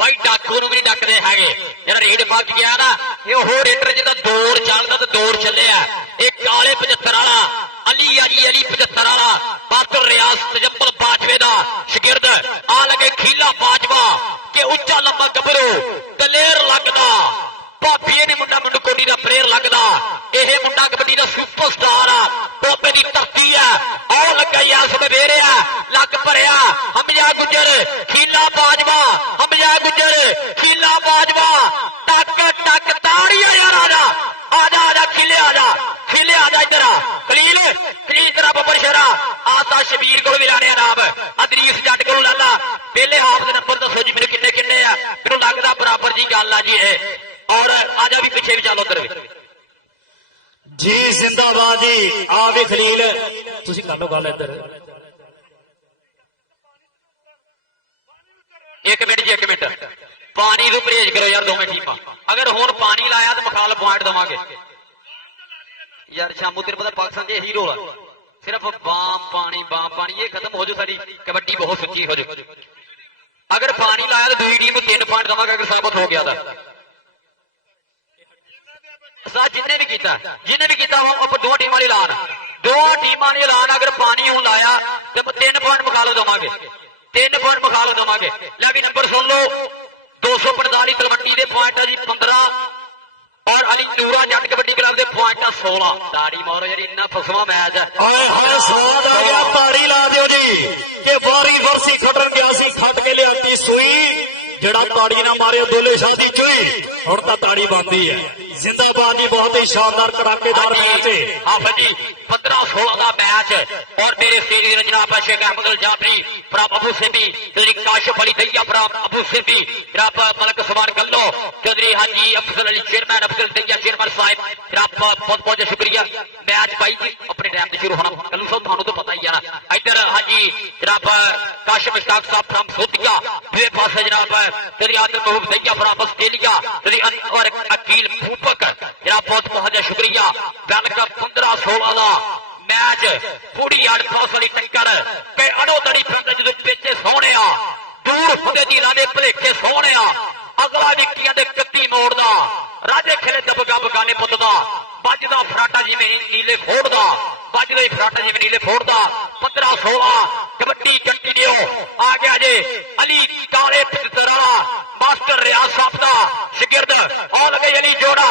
भाई डाकू नूं भी डकदे हैगे जेड़ा रेड फस गया ना ये ਲੀਡਰ ਜਿਹਦਾ ਦੌਰ ਚੱਲਦਾ ਤੇ ਦੌਰ ਚੱਲਿਆ ਇਹ ਕਾਲੇ 75 ਵਾਲਾ ਅਲੀ ਆ ਜੀ ਅਲੀ 75 ਵਾਲਾ ਬਾਕਰ ਰਿਆਜ਼ ਤਜੱਬਲ ਬਾਜਵੇ ਦਾ ਸ਼ਾਗਿਰਦ ਆ ਲਗੇ ਖੀਲਾ ਬਾਜਵਾ ਕਿ ਉੱਚਾ ਲੰਬਾ ਗੱਭਰੂ ਦਲੇਰ ਲੱਗਦਾ ਭਾਬੀਏ ਨੇ ਮੁੰਡਾ ਮੰਡਕੋਟੀ ਦਾ ਪ੍ਰੇਰ ਲੱਗਦਾ ਇਹ ਮੁੰਡਾ ਕਬੱਡੀ ਦਾ ਸੁਪਰਸਟਾਰ ਆ ਟੋਪੇ ਦੀ ਧਰਤੀ ਆ ਆਹ ਲੱਗਾ ਯਾਸ ਬਵੇਰਿਆ ਲੱਗ ਭਰਿਆ ਹਮਜਾ ਗੁੱਜਰ ਖੀਲਾ ਬਾਜਵਾ ਹਮਜਾ ਗੁੱਜਰ ਖੀਲਾ ਬਾਜਵਾ ਟੱਕ ਟੱਕ ਤਾੜੀਆਂ ਯਾਰ ਆ ਜਾ ਖਿਲੇ ਆ ਜਾ ਇੱਧਰ ਖਲੀਲ ਤੇਰਾ ਬੱਬਰ ਸ਼ੇਰਾ ਆਤਾ ਸ਼ਬੀਰ ਕੋਲ ਵੀ ਲਾਣੇ ਨਾਮ ਅਦਰੀਸ ਜੱਟ ਕੋਲ ਲਾਲਾ ਪਹਿਲੇ ਹਾਫ ਦੇ ਨੰਬਰ ਦੱਸੋ ਜੀ ਮੇਰੇ ਕਿੰਨੇ ਆ ਮੈਨੂੰ ਲੱਗਦਾ ਬਰਾਬਰ ਦੀ ਗੱਲ ਆ ਜੀ ਇਹ ਔਰ ਆ ਜਾ ਵੀ ਪਿੱਛੇ ਵੀ ਚੱਲ ਉਧਰ ਜੀ ਜ਼ਿੰਦਾਬਾਦ ਜੀ ਆ ਵੀ ਖਲੀਲ ਤੁਸੀਂ ਕਰ ਲਓ ਗੱਲ ਇੱਧਰ ਇੱਕ ਮਿੰਟ ਪਾਣੀ ਨੂੰ ਪਰਹੇਜ ਕਰੋ ਯਾਰ ਦੋਵੇਂ ਟੀਮਾਂ ਅਗਰ ਹੁਣ ਪਾਣੀ ਲਾਇਆ ਤਾਂ ਮਖਾਲ ਪੁਆਇੰਟ ਦਵਾਂਗੇ ਯਾਰ ਸ਼ਾਮੂ ਤੇਰੇ ਪਤਾ ਪਾਕਿਸਤਾਨ ਦੇ ਹੀਰੋ ਆ ਸਿਰਫ ਬਾਮ ਪਾਣੀ ਇਹ ਖਤਮ ਹੋ ਜਾਊ ਸਾਡੀ ਕਬੱਡੀ ਬਹੁਤ ਸੁੱਚੀ ਹੋ ਜਾਊ ਅਗਰ ਪਾਣੀ ਲਾਇਆ ਤਾਂ ਦੂਜੀ ਟੀਮ ਨੂੰ 3 ਪੁਆਇੰਟ ਦਵਾਂਗੇ ਅਗਰ ਸਾਬਤ ਹੋ ਗਿਆ ਤਾਂ ਅਸਾਂ ਜਿੰਨੇ ਵੀ ਕੀਤਾ ਆਪਾਂ 2 ਟੀਮਾਂ ਲਈ ਲਾਣ 2 ਟੀਮਾਂ ਲਈ ਲਾਣ ਅਗਰ ਪਾਣੀ ਨੂੰ ਲਾਇਆ ਤੇ 3 ਪੁਆਇੰਟ ਮਖਾਲ ਦਵਾਂਗੇ 3 ਪੁਆਇੰਟ ਮਖਾਲ ਦਵਾਂਗੇ ਲੈ ਵੀ ਨੰਬਰ ਸੁਣ ਲਓ 245 ਤਲਵੰਡੀ ਦੇ ਪੁਆਇੰਟ ਜੀ 15 ਔਰ ਅਲੀ ਚੂੜਾ ਜੱਟ ਕਬੱਡੀ ਕਲੱਬ ਦੇ ਪੁਆਇੰਟ 16 ਤਾੜੀ ਮਾਰੋ ਜਿਹੜੀ ਇੰਨਾ ਫਸਵਾ ਮੈਚ ਹੈ ਓਏ ਹੋਏ ਸਵਾਦ ਆ ਗਿਆ ਤਾੜੀ ਲਾ ਦਿਓ ਜੀ ਕਿ ਵਾਰੀ ਵਰਸੀ ਖੱਟਣ ਗਿਆ ਸੀ ਖੱਟ ਕੇ ਲਿਆਂਦੀ ਸੂਈ ਜਿਹੜਾ ਤਾੜੀ ਨਾ ਮਾਰਿਓ ਦੋਲੇ ਸ਼ਾਦੀ ਚੋਈ ਹੁਣ ਤਾਂ ਤਾੜੀ ਬੰਦੀ ਹੈ ਜ਼ਿੰਦਾਬਾਦ ਜੀ ਬਹੁਤ ਹੀ ਸ਼ਾਨਦਾਰ ਕੜਾਕੇਦਾਰ ਮੈਚ ਹੈ ਹਾਂ ਭਾਜੀ 15-16 ਦਾ ਮੈਚ ਔਰ ਮੇਰੇ ਸੇਰੀ ਰਜਨਾ ਪਾਸ਼ੇ का अब्दुल जाफरी प्राप अबू सेबी तेरी काशिफ अली दैया प्राप अबू सेबी प्राप मलक सवार कल्लो चौधरी हाजी अफजल अली चेयरमैन अफजल दैया चेयरमैन साहब प्राप बहुत बहुत शुक्रिया मैच भाई अपने टाइम से शुरू होना कल्लू साहब थानू तो पता ही है इधर हाजी जनाब काशिफ इश्ताक साहब फ्राम सोतिया दूसरे पास जनाब तेरी आदम महबूब दैया फ्राम ऑस्ट्रेलिया तेरी अनवर अकील फूफक जनाब बहुत बहुत शुक्रिया गन का 15-16 का मैच पूरी 800 वाली टक्कर के अड़ोदड़ी पिंड जो पिछे सोने दूर होंगे दिलों के भुलेखे सोने अगला विक्टिया के कत्ती मोड़दा राजे खेले दबगा बगाने पुतदा बजदा फराटा जिवें नीले फोड़दा बजदा फराटा जिवें नीले फोड़दा 15-16 कबड्डी कंटिन्यू आ गया जे अली काले पितरा मास्टर रियाज साहब दा शागिर्द और लगे अली जोड़ा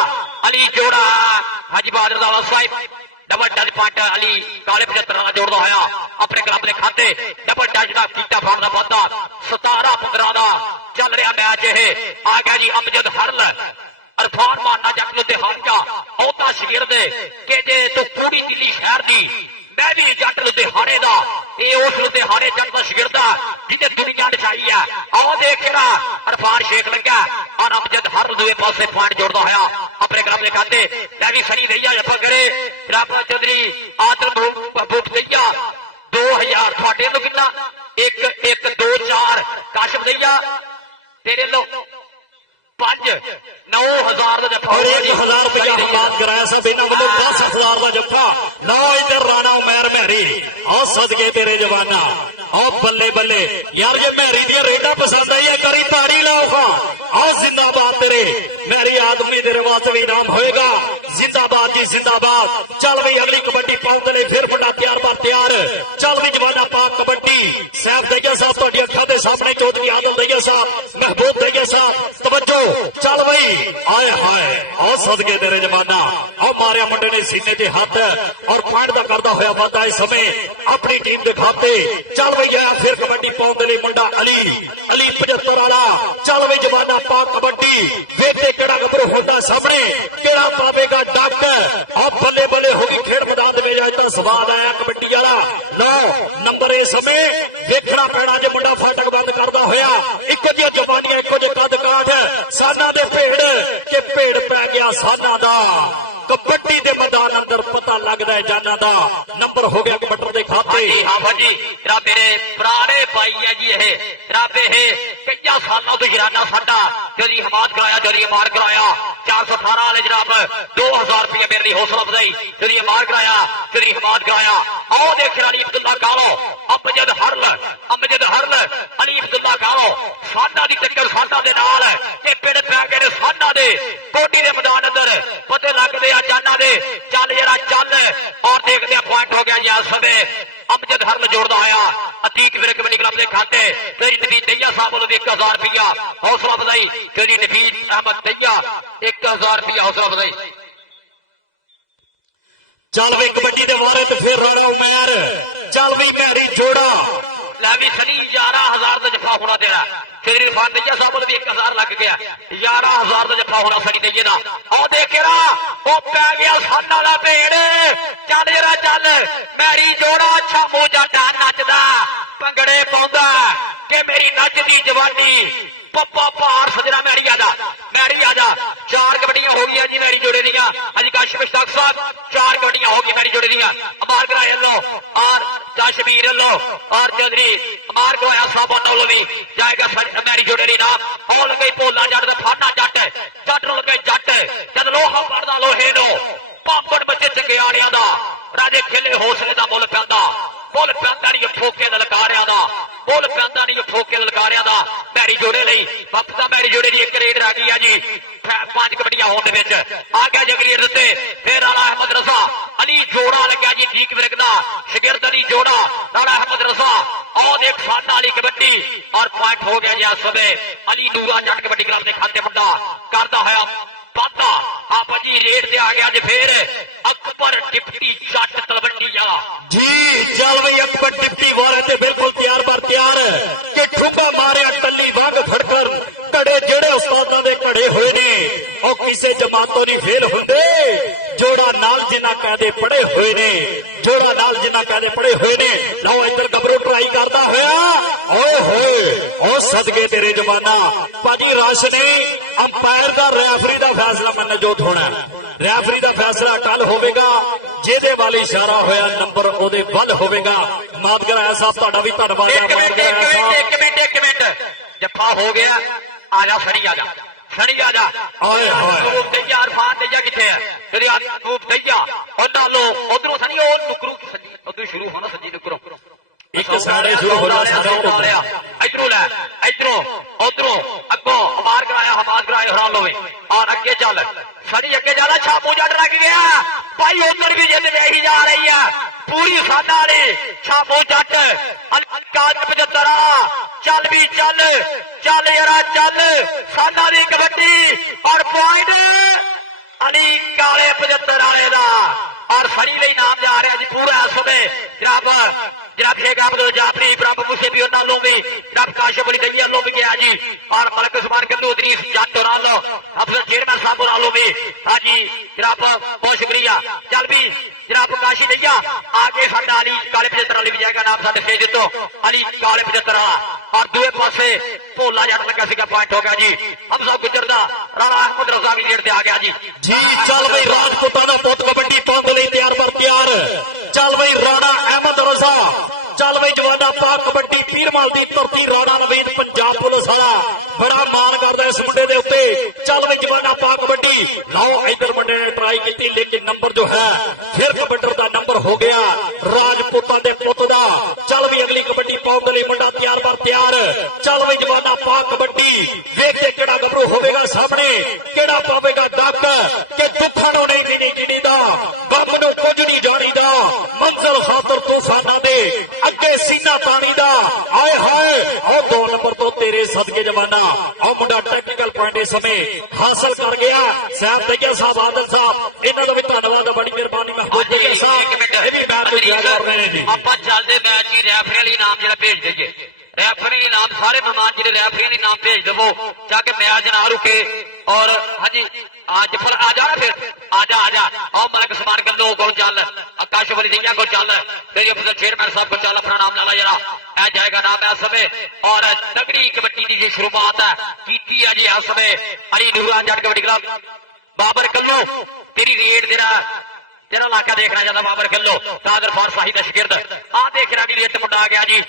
हाजी बहादुर दा Sahib double touch point Ali काले 75 जोड़दा होया अपने क्लब ने खाते डबल टच का कीता फाड़ दा वादा 17-15 का चल रहा मैच ये आ गया जी अमजद हरल अरफान माना जट के हार का औता शरीर दे के जे तू पूरी दिल्ली शहर दी मैं भी जट लुधियाने का उस लुधियाने जट का शरीर दा जिसे दुनिया नचाई है आओ देख जरा अरफान शेख लगा और अमजद हरल दूसरे पासे पॉइंट जोड़दा होया अपने क्लब ने खाते मैं भी सनी रही है पगड़े रामा चौधरी आदम महबूब दैया 2000 थोड़े तो कितना 1-1-2-4 काशिफ दैया तेरे लो 5-9,000 का जफा 1000 रुपया बात कराया सब इन्हों को 10,000 का जफा ना इधर राणा मैर मैरी और सदके तेरे जवाना और बल्ले बल्ले यार ये मैरी दी रेडा पसंद आई है करी ताड़ी लाओ खा और जिंदाबाद तेरे मेरी आदमी तेरे वास्ते भी नाम होएगा जिंदाबाद जी जिंदाबाद चल भी अगली कबड्डी पहुंच नहीं फिर बड़ा तैयार चल भी जवाना पाक कबड्डी सैफ दैया साहब ਤੁਹਾਡੀ ਅੱਖਾਂ ਦੇ ਸਾਹਮਣੇ ਚੌਧਰੀ ਆਦਮ दैया साहब महबूब दैया साहब तवज्जो चल भाई आए हाय और सदके तेरे जमाना और मारिया मुंडे ने सीने के हाथ और पॉइंट का करता होया वादा इस समय अपनी टीम के खाते चल भाई है फिर कबड्डी पाउंड ले मुंडा अली 75 वाला चल भाई जमाना पाक कबड्डी वेखे केड़ा नंबर होता सामने केड़ा पावेगा डॉक्टर और बल्ले बल्ले होगी खेल मैदान में जाए तो सवाल आया कबड्डी वाला लो नंबर इस समय वेखना पैना जो मुंडा फाटक बंद करता होया एक जो जवानी एक जो कद काठ साना दे पेड़ के पेड़ पै गया साना दा कबड्डी के मैदान अंदर पता लगता है जाना दा नंबर हो गया कबड्डी के खाते हाँ भाजी तेरा मेरे पुराने भाई है जी ये तेरा पे है कई सालों तो गिराना साडा जरी हमाद कराया जरी मार कराया 418 वाले जनाब 2000 रुपये मेरे लिए हौसला अफजाई श्री अमार कराया श्री हमाद कराया आओ देखिए अलीफुल्ला कालो अमजद हरल अलीफुल्ला कालो साडा दी टक्कर साडा दे नाल ते पिंड पै गए ने साडा दे कोटी दे मैदान अंदर पते लगदे आ जाना दे चल जरा चल और देखते हैं पॉइंट हो गया जी इस समय अमजद हरल जोड़दा आया अतीक मेरे कबड्डी क्लब के खाते तेरी नबील दैया साहब को 1000 रुपया हौसला अफजाई तेरी नबील अहमद दैया 1000 रुपया हौसला अफजाई चल भी कबड्डी दे बारे तो फिर राणा उमेर चल भी कहरी जोड़ा लै भी सनी 11000 का जफा होना देना तेरी फान दैया साहब को 1000 लग गया 11000 का जफा होना सनी दैये दा आओ देखेरा वो पै गया साडा दा भेड़ चल जरा चल पैरी जोड़ा अच्छा मोजा डा नचदा भंगड़े पाउंदा ते मेरी नचदी जवानी पप्पा भार सजरा मैड़ी आजा 4 कबड्डियां हो गई जी मैड़ी जोड़े दियां अज काशिफ मुश्ताक साहब 4 कबड्डियां हो गई मैड़ी जोड़े दियां अमार कराए लो और काश्मीर लो और चौधरी अमार को आया साहब नो भी जाएगा मैड़ी जोड़े दी ना और गई भोला जट फाटा जट रोल गए जट जद लोहा पड़दा लोहे नो पापड़ बच्चे चंगियाड़ियां दा राजे खेले हौसले दा मुल पैंदा नहीं फोके ललकारिया दा मुल पैंदा नहीं फोके ललकारिया दा मैड़ी जोड़े नहीं वक्त का मैड़ी जोड़े की एक रेड रह गई है जी 5 कबड्डियां होने विच आ गया जगरीर रत्ते फिर राणा अहमद रजा अली जोड़ा लग्या जी ठीक विरकदा शगिर्द अली जोड़ा राणा अहमद रजा और देख साडा अली कबड्डी और पॉइंट हो गया जी इस समय अली नूरा जट कबड्डी क्लब के खाते बड़ा करता है पाता आप जी रेड से आ गया जी फिर अकबर डिप्टी जट तलवंडिया जी चल भाई अकबर डिप्टी वाले ते बिल्कुल तैयार कि ठुका मारिया टल्ली वांग फड़कर घड़े जेड़े उस्तादां दे घड़े होए ने ओ किसे जमातों नहीं फेल हुंदे जोड़ा नाल जिन्ना कायदे पड़े हुए ने जोड़ा नाल जिन्ना कायदे पड़े हुए ने लो इधर गबरू ट्राई करदा होया ओए होए ओ सदके तेरे जमाना पाजी राश ने अंपायर दा रेफरी दा फैसला मनजोत होना रेफरी दा फैसला कल होवेगा जेदे वाले इशारा होया नंबर ओदे वल होवेगा माफ कराया साहब ਤੁਹਾਡਾ भी धन्यवाद एक मिनट जफा हो गया आजा सनी आजा ओए होए तैयार बात दैया किथे है तेरी आदत दैया उधर लो उधरों सनी ओ टुकरू सजी उधर शुरू होना सजी टुकरू एक सारे शुरू हो रहा इधरों ले इधरों उधरों अगो हमार कराया हरा लोवे और अगे चल सनी अगे जाना छापू जट लग गया भाई उधर भी जिद नहीं जा रही है पूरी साडा ने छापो जट काज 75 चल भी चल जरा चल साडा दी कबड्डी और पॉइंट अली काले 75 वाले दा और सनी ले नाम जा रहे जी पूरा सुने जनाब खेगा अब्दुल जाफरी प्रभ मुसीबी उन्हां नु भी जनाब काशिफ बड़ी दैया नु भी गया जी और मलक उस्मान कल्लू इदरीस जट लो अफसर चेयरमैन साहब लो भी हां जी जनाब बहुत शुक्रिया चल भी जनाब काशी दैया आगे साडा अली काले 75 वाली भी जाएगा नाम साडे फेज तो अली काले 75 और दूसरे पासे भोला जट लगा सीगा पॉइंट हो गया जी हमजा गुजर दा राणा अहमद रजा भी लेट आ गया जी चल भाई राजपूतां दा पुत कबड्डी पंद लई तैयार चल भाई राणा अहमद रजा चल भाई जवाना पाक कबड्डी पीरमाल दी धरती राणा नवीन पंजाब पुलिस वाला बड़ा मान करदा इस मुंडे दे उत्ते चल भाई जवाना पाक कबड्डी लाओ इधर मुंडे ने ट्राई की लेकिन नंबर जो है फिर कबड्डर दा नंबर हो गया राजपूतां दे पुत दा चल भाई अगली कबड्डी पाउंड लई मुंडा तैयार चल भाई जवाना पाक कबड्डी देख के केड़ा गबरू होवेगा सामने केड़ा पावेगा दब के दुखा नु नहीं गिनी दा गम नु कुछ नहीं जानी दा मंजिल खातर तूफाना दे अगे सीना तानी दा आए हाय ओ 2 नंबर तो तेरे सदके जमाना ओ मुंडा टेक्निकल पॉइंट इस समय हासिल कर गया सैफ दैया साहब आदल साहब इन्हां दा भी धन्यवाद बड़ी मेहरबानी महबूब दैया साहब ये भी मैच को याद कर रहे हैं ਆਪਾਂ ਚੱਲਦੇ ਮੈਚ ਦੀ ਰੈਫਰੀ ਵਾਲੀ ਨਾਮ ਜਿਹੜਾ ਭੇਜ ਦੇਈਏ ਰੈਫਰੀ ਨਾਮ ਸਾਰੇ ਮਹਿਮਾਨ ਜਿਹੜੇ ਰੈਫਰੀ ਦੀ ਨਾਮ ਭੇਜ ਦੇਵੋ ਤਾਂ ਕਿ ਮੈਚ ਨਾ ਰੁਕੇ और ਹਾਂਜੀ आज फिर आ जा फिर आजा और मलक उस्मान कल्लू को चल आकाश वाली दैया को चल तेरे अफसर चेयरमैन साहब को चल अपना नाम ला जरा आ जाएगा नाम इस समय और तगड़ी कबड्डी की जो शुरुआत है की है जी इस समय अली नूरा जट कबड्डी क्लब बाबर कल्लू तेरी रेड तेरा इलाका देखना चाहता बाबर कल्लू कादर फार साहिब का शिगिर्द आ देखना की रेट मुंडा आ गया जी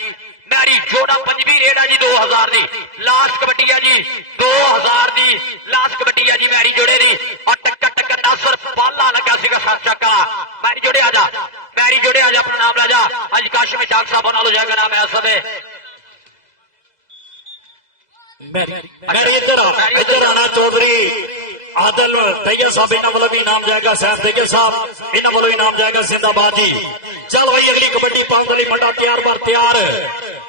मैरी जोड़ा पंजवी रेड है जी 2000 की लास्ट कबड्डी है जी 2000 की लास्ट कबड्डी है जी मैरी जोड़े की और टक्कर टक्कर 10 पाला लगा सीगा सर चक्का मैरी जोड़े आजा अपना नाम राजा आज काशिम चाक साहब बना लो जाएगा नाम है समय इधर आना चौधरी आदल तैयब साहब इन्होंने वालों भी इनाम जाएगा सैफ तैयब साहब इन्होंने वालों इनाम जाएगा जिंदाबाद जी चल भाई अगली कबड्डी पांच वाली मंडा तैयार पर तैयार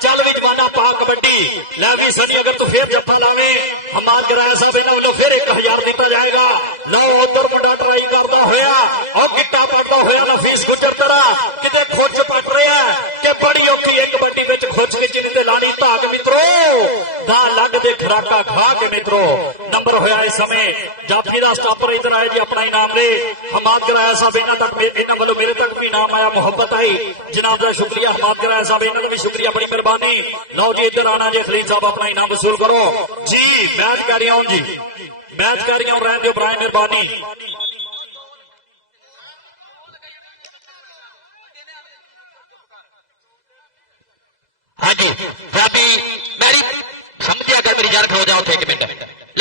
चल भी जमाना पा कबड्डी लै भी सनी अगर तू फिर जप्पा लावे हमाद कराया साहब इन्होंने वालों फिर 1000 दिता जाएगा लो उधर मुंडा ट्राई करता होया और किट्टा पड़ता होया नफीस गुजर तड़ा किते खोज पट रहा है कि बड़ी औखी एक कबड्डी में खोज के जिंदे लानी भाग मित्रों दा लग दे खुराका खा के मित्रों नंबर होया इस समय जाफी का स्टॉपर इधर आया जी अपना इनाम ले हमाद कराया साहब इन्होंने वालों मेरे तक भी इनाम आया मोहब्बत आई जनाब का शुक्रिया हमाद कराया साहब इन्होंने भी शुक्रिया बड़ी मेहरबानी लो जी इधर आना जी खलील साहब अपना इनाम वसूल करो जी बैठ कर जी बैठ कर रहने दो बराए मेहरबानी हाँ जी अभी मेरी समझिया कर मेरी जान खो जाओ थे एक मिनट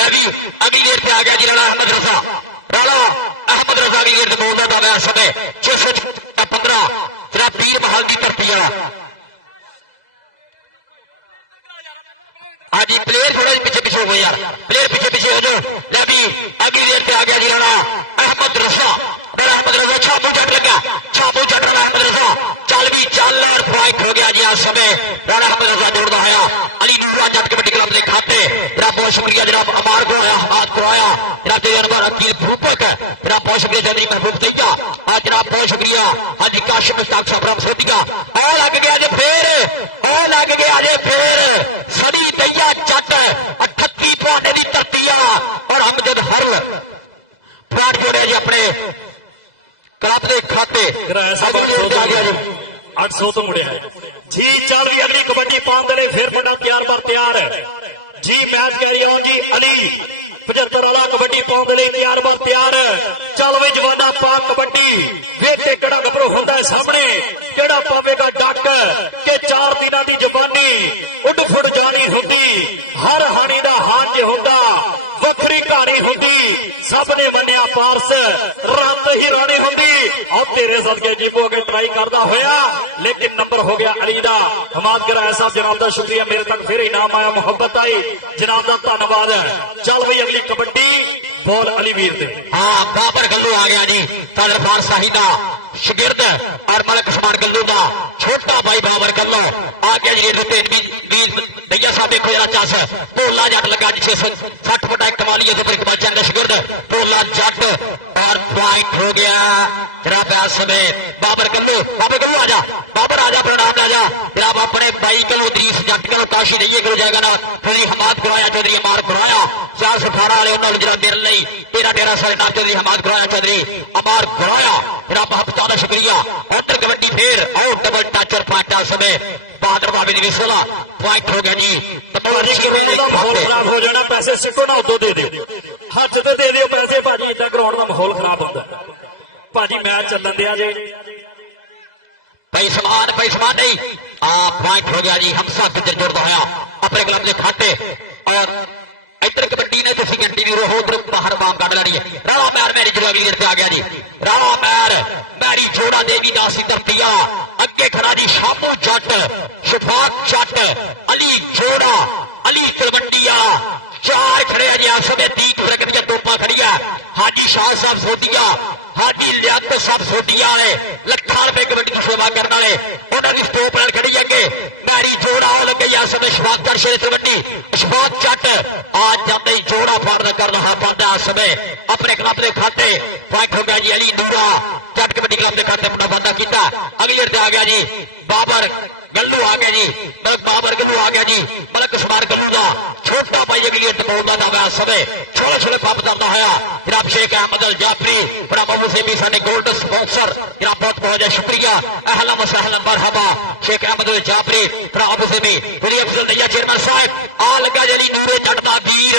लवी अभी गेट पे आ गया जी राणा अहमद रजा अभी गेट पे बोलता था समय 615 तेरा पीर महल की धरती है हाँ जी प्लेयर थोड़ा पीछे हो गए यार प्लेयर पीछे हो जाओ लवी अभी गेट पे आ गया जी राणा अहमद रजा छापू चढ़ लगा अहमद रजा चल भी चल और फाइट हो गया जी आज समय राणा अहमद रजा दौड़ता है अली नूरा जट कबड्डी क्लब के खाते तेरा बहुत शुक्रिया जनाब अमार को आया हाथ को आया तेरा तजर्बा अकील भूपक तेरा बहुत शुक्रिया जनाब महबूब तैया आज जनाब बहुत शुक्रिया हाजी काशिम मुश्ताक साहब सोटिया और लग गया जी फिर सदी तैया जट 38 पॉइंट की धरती और अमजद हर पॉइंट जोड़े जी अपने क्लब के खाते 800 तो मुड़े जी चल रही अगली कबड्डी पांच ने फिर बड़ा तैयार पर तैयार है जी मैच कह रही हो जी अली 75 वाला कबड्डी पांच ने तैयार पर तैयार है चल वे जवाना पाक कबड्डी वेख के कड़ा गबरू होता है सामने जेड़ा पावेगा डट के 4 दिनों की जवानी उड फुट जानी होती हर हानी का हाथ होता वखरी कहानी होती सबने मनिया पारस रात ही रानी होती और तेरे सदके जी को अगर ट्राई करता होया लेकिन नंबर हो गया अली दा हमाद कराया साहब जनाब का शुक्रिया मेरे तक फिर इनाम आया मोहब्बत आई जनाब का धन्यवाद चल भी अगली कबड्डी बॉल अली वीर दे हाँ बाबर गल्लू आ गया जी तजरबार साहिदा शिगिर्द और मलक समार गल्लू का छोटा भाई बाबर गल्लू आ गया जी भैया साहब देखो यार चस भोला जट लगा जी 660 फुट एक कमालिए के पर चंद शिगिर्द भोला जट और पॉइंट हो गया जनाब समय बाबर गल्लू आजा बाबर आजा अपना नाम आजा जनाब अपने भाई किलो 30 जट किलो काशी नहीं करो जाएगा ना थोड़ी हमाद करवाया चौधरी हमार करवाया 418 वाले उन्होंने जरा मेरे नहीं 13 साढ़े 9 चौधरी हमाद करवाया चौधरी हमार करवाया जरा बहुत ज्यादा शुक्रिया और कबड्डी फिर आउट डबल टच और पॉइंट समय बहादुर बाबी की सोला पॉइंट हो गया जी खराब हो जाना पैसे सिक्को ना उदो दे दियो हथ तो दे दियो पैसे भाजी इतना ग्राउंड का माहौल खराब होता भाजी मैच चलन दिया जे भाई समान नहीं पॉइंट हो गया जी हमसा किधर जोड़ता है अपने क्लब के खाते और इधर कबड्डी ने तो सेकंड रो उधर बाहर बाम काट रही है राणा मैर मेरी जवाबी गिरते आ गया जी राणा मैर मैरी जोड़ा देवी दास धरतिया अगे खड़ा जी शामो जट शफाक जट अली जोड़ा अली तलवंडिया चार खड़े जी आप समय 30 फरक दी तोपा खड़ी है हाजी शाह साहब सोटिया हाजी लियाकत साहब सोटिया है लाखों रुपए कबड्डी की सेवा करने वाले उन्होंने स्टोप लाइन खड़ी है मैरी जोड़ा लगे जी समय शफाक जट से तलवंडी शफाक जट आज जाते ही जोड़ा फाड़ कर रहा पाता समय अपने क्लब के खाते पॉइंट हो गया जी अली नूरा जट कबड्डी क्लब के खाते मुंडा बंदा किया अगली आ गया जी बाबर गल्लू आ गया जी बाबर गल्लू आ गया जी मलक समार गल्लू का छोटा भाई अगली बोलता था समय छोटे पंप करता है जनाब शेख अहमद अल जाफरी बड़ा बाबू से भी साढ़े गोल्ड स्पॉन्सर जनाब बहुत बहुत शुक्रिया अहला मसहला मरहबा शेख अहमद अल जाफरी बड़ा बाबू से भी चेयरमैन साहब आ लगा जी नूरे चढ़ता वीर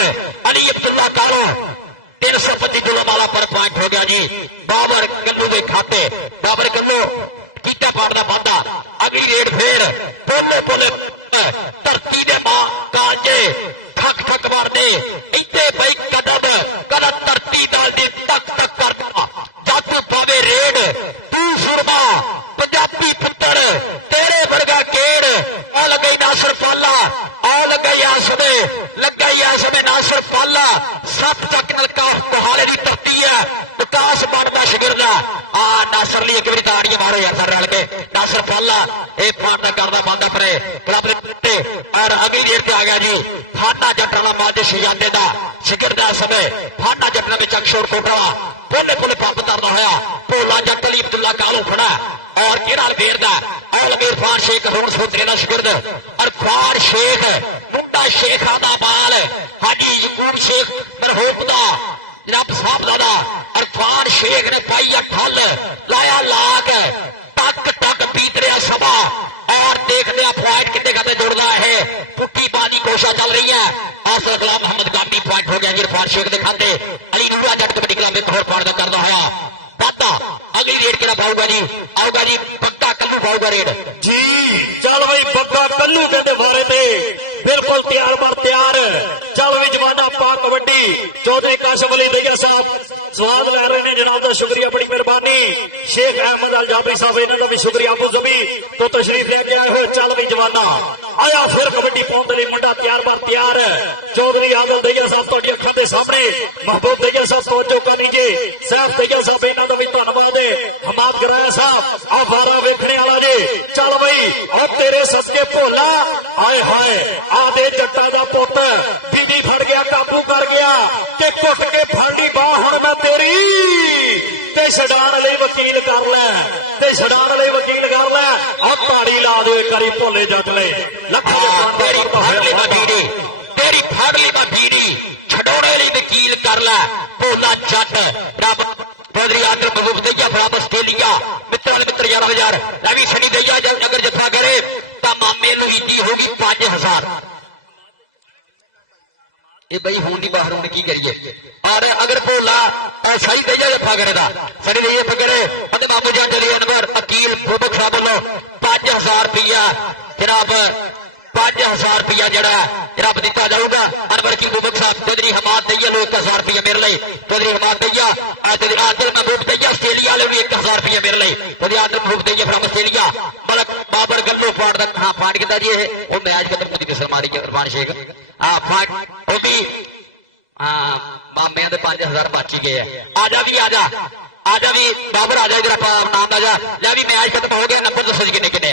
अली अब्दुल्ला कालो 325 किलो वाला पर पॉइंट हो गया जी बाबर गल्लू के खाते बाबर गल्लू कितना पाट का बाधा अगली रेड फिर बोले जाफरी साहब इन्होंने भी शुक्रिया मुजमी तो तशरीफ ले गया है। चल भी जवाना आया फिर कबड्डी पाउंड दे मुंडा तैयार बार तैयार चौधरी आदम दैया साहब तुहाडी अखां दे सामने महबूब दैया साहब तवज्जो कर लीजिए साहब दैया साहब इन्हां दा भी धन्नवाद है। हमाद कराया साहब आ वारा वेखने वाला जी चल बई आ तेरे सदके भोला आए हाय आ दे जट्टां दा पुੱਤ बिजी फड़ गया काबू कर गया कि घुट के फाड़ी बाह हुण मैं तेरी ते छडाण लई वकील कर लै ते छडाण लई वकील कर लै आ ताड़ी ला दो एक बारी भोले जट ले तेरी फाड़ली मैं बीड़ी छडोड़े लई वकील कर लै भोला जट रब चौधरी आदम महबूब दैया बराबर आस्ट्रेलिया मित्र 11,000 रवि सनी दैया जब नगर जत्था करे तां मामे नूं ईदी हो गई 5,000 ये बई हूं नहीं बाहर की करिए और अगर भोला सही दैया जत्था करेगा सनी दैया पकड़े अगर बाबू जान जली अनवर वकील फूबक साहब वालों 5,000 रुपया जनाब 5,000 रुपया जरा जनाब दिता जाऊगा अनवर की फूबक साहब चौधरी हमाद दैया लो 1,000 रुपया मेरे लिए चौधरी हमाद दैया आदम महबूब दैया आस्ट्रेलिया ले भी 1,000 रुपया मेरे लिए चौधरी आदम महबूब दैया फ्रॉम आस्ट्रेलिया मलक बाबर गल्लो फाड़ दा हां फाड़ किता जी वो मैच खत्म कर दी सलमान के इरफान शेख हां फाड़ हो गई मामे दे 5,000 बच गए आजा भी बाबर आजा इधर नाम आजा ले भी मैच खत्म हो गया 90 दसो किन्ने किन्ने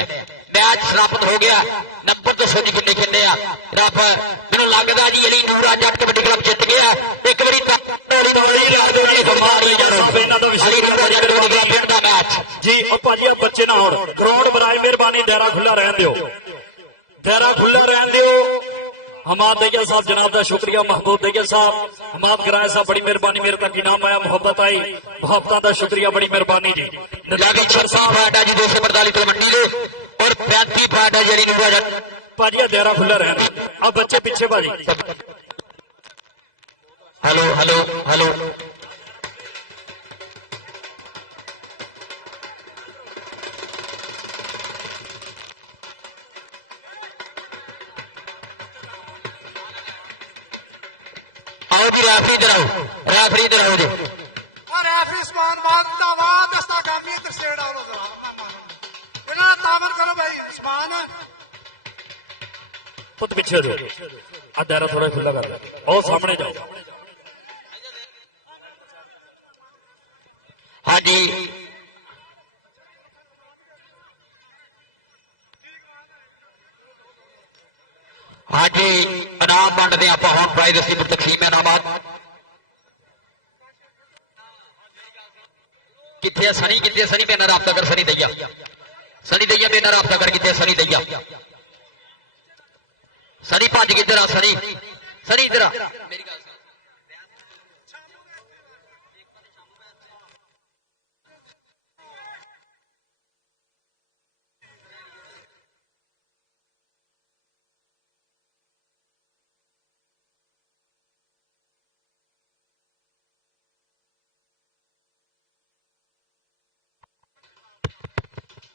मैच समाप्त हो गया 90 दसो किन्ने किन्ने आ रब मैनूं लगदा जी अली नूरा जट कबड्डी क्लब जित गया एक बारी तोड़ी दौड़ी यार दोड़ी बमार ले जाना अली नूरा जट कबड्डी क्लब जितदा मैच जी ओ भाजी बच्चे ना होण ग्राउंड बनाए मेहरबानी दायरा खुला रहन दिओ हमाद दैया साहब जनाब का शुक्रिया महबूब दैया साहब हमाद कराया साहब बड़ी मेहरबानी मेरे तक इनाम आया मोहब्बत आई मोहब्बत का शुक्रिया बड़ी मेहरबानी जी जाके छरसा फाटा जी 245 कबड्डी दे और 35 फाटा जरी नूरा जट भाजी दायरा खुला रहना अब बच्चे पीछे भाजी हेलो रेफरी इधर हो जाओ और रेफरी उस्मान बाद दस्ता काफी इधर से डालो बिना ताबर करो भाई उस्मान खुद पीछे हो आ दायरा थोड़ा खुला कर और सामने जाओ हाँ जी इनाम वंडते आप हम प्राइज अस्सी पर तकसीम इनामात कितने सनी मेरे नाल राब्ता कर सनी दैया मेरे नाल राब्ता कर कितने सनी दैया सनी भज किधर आ सनी इधर आ मेरी गल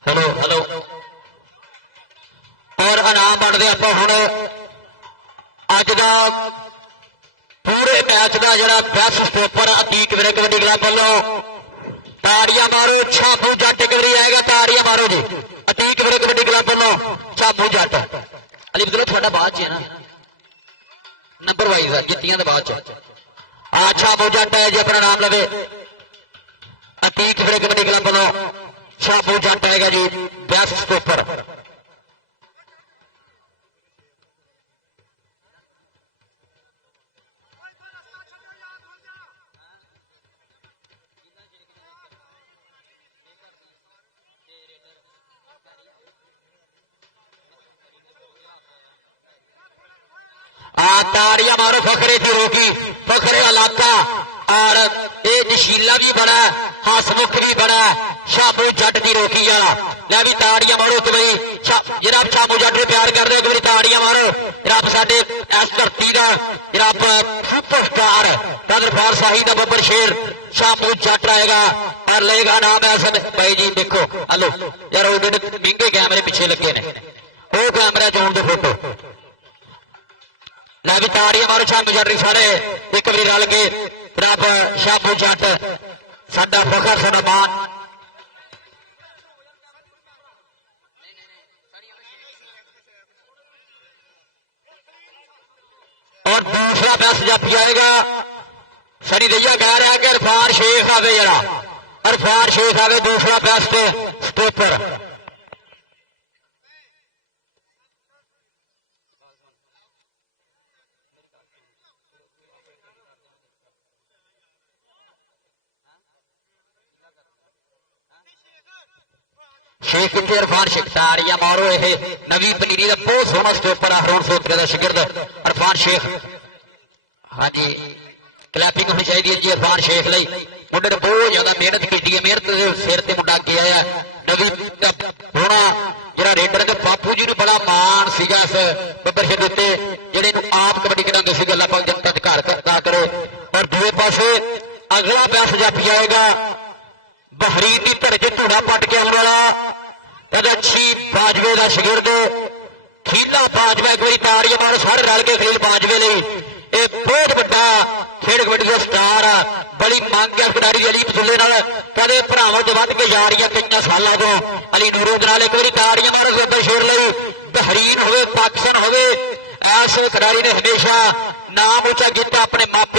हेलो और इनाम बढ़ते आप हम अज का पूरे मैच का जरा बेस्ट स्टॉपर अतीक वीरे कबड्डी क्लब वालों ताड़ियां मारो छापू जट करी है ताड़ियां मारो जी अतीक वीरे कबड्डी क्लब वालों छापू जट अली बदलो थोड़ा बाद च है ना नंबर वाइज जितियां बाद च छापू जट है जी अपना नाम लवे अतीक वीरे कबड्डी क्लब वालों छापू जट है जी बेस्ट स्टॉपर ताड़ियां मारो फखरे की होगी फखरे इलाका और ये नशीला भी बड़ा हसमुख भी बड़ा शाबू जट की रोकी वाला लै भी ताड़ियां मारो तो भाई जनाब शाबू जट ने प्यार कर रहे हो ताड़ियां मारो जनाब साडे इस धरती का जनाब सुपरस्टार गदरफार शाही का बब्बर शेर शाबू जट आएगा और लेगा नाम ऐसा भाई जी देखो हेलो यार वो महंगे कैमरे पिछे लगे ने वो कैमरा जोन दे फोटो ना भी ताड़ियां मारो शाबू जट सारे एक बार रल के रब शाबू जट साडा फखर साडा मान आ गए यार, इरफान शेख आ गए दूसरा बेस्ट स्टॉपर। शेख कितने इरफान शेख तारियां मारो, ये नवी पनीरी का बहुत सोहना स्टॉपर है हरून सोत्रे का शिगिरद इरफान शेख। हाँ जी क्लैपिंग होनी चाहिए जी इरफान शेख ਲਈ, मुंडे ने बहुत ज्यादा मेहनत की है, मेहनत के सिर ते मुंडा गया है। नवी होना जरा रेडर के बापू जी ने बड़ा मान सीगा इस प्रदर्शन उत्ते, जेडे आप कबड्डी खिडांदे सी, गल्लां पाओ जनता दे घर तक ना करो। और दूसरे पासे अगला मैच जापी आएगा बहरीन की धड़ च धोड़ा पट के आने वाला अच्छी बाजवे का शिगिरद खीला बाजवा, एक बार ताड़ियां मारो सारे रल के खेल बाजवे ਲਈ। एक बहुत बड़ा खेड कबड्डी का स्टार आ, बड़ी मंग है खिडारी अली मसूले नाल, कदे भरावां च वध के जा रही है कई सालों तो। अली नूरों नाल एक बार ताड़ियां मारो सुपर शेर ਲਈ। बहरीन होवे पाकिस्तान होवे, ऐसे खिडारी ने हमेशा नाम ऊंचा किया अपने मापे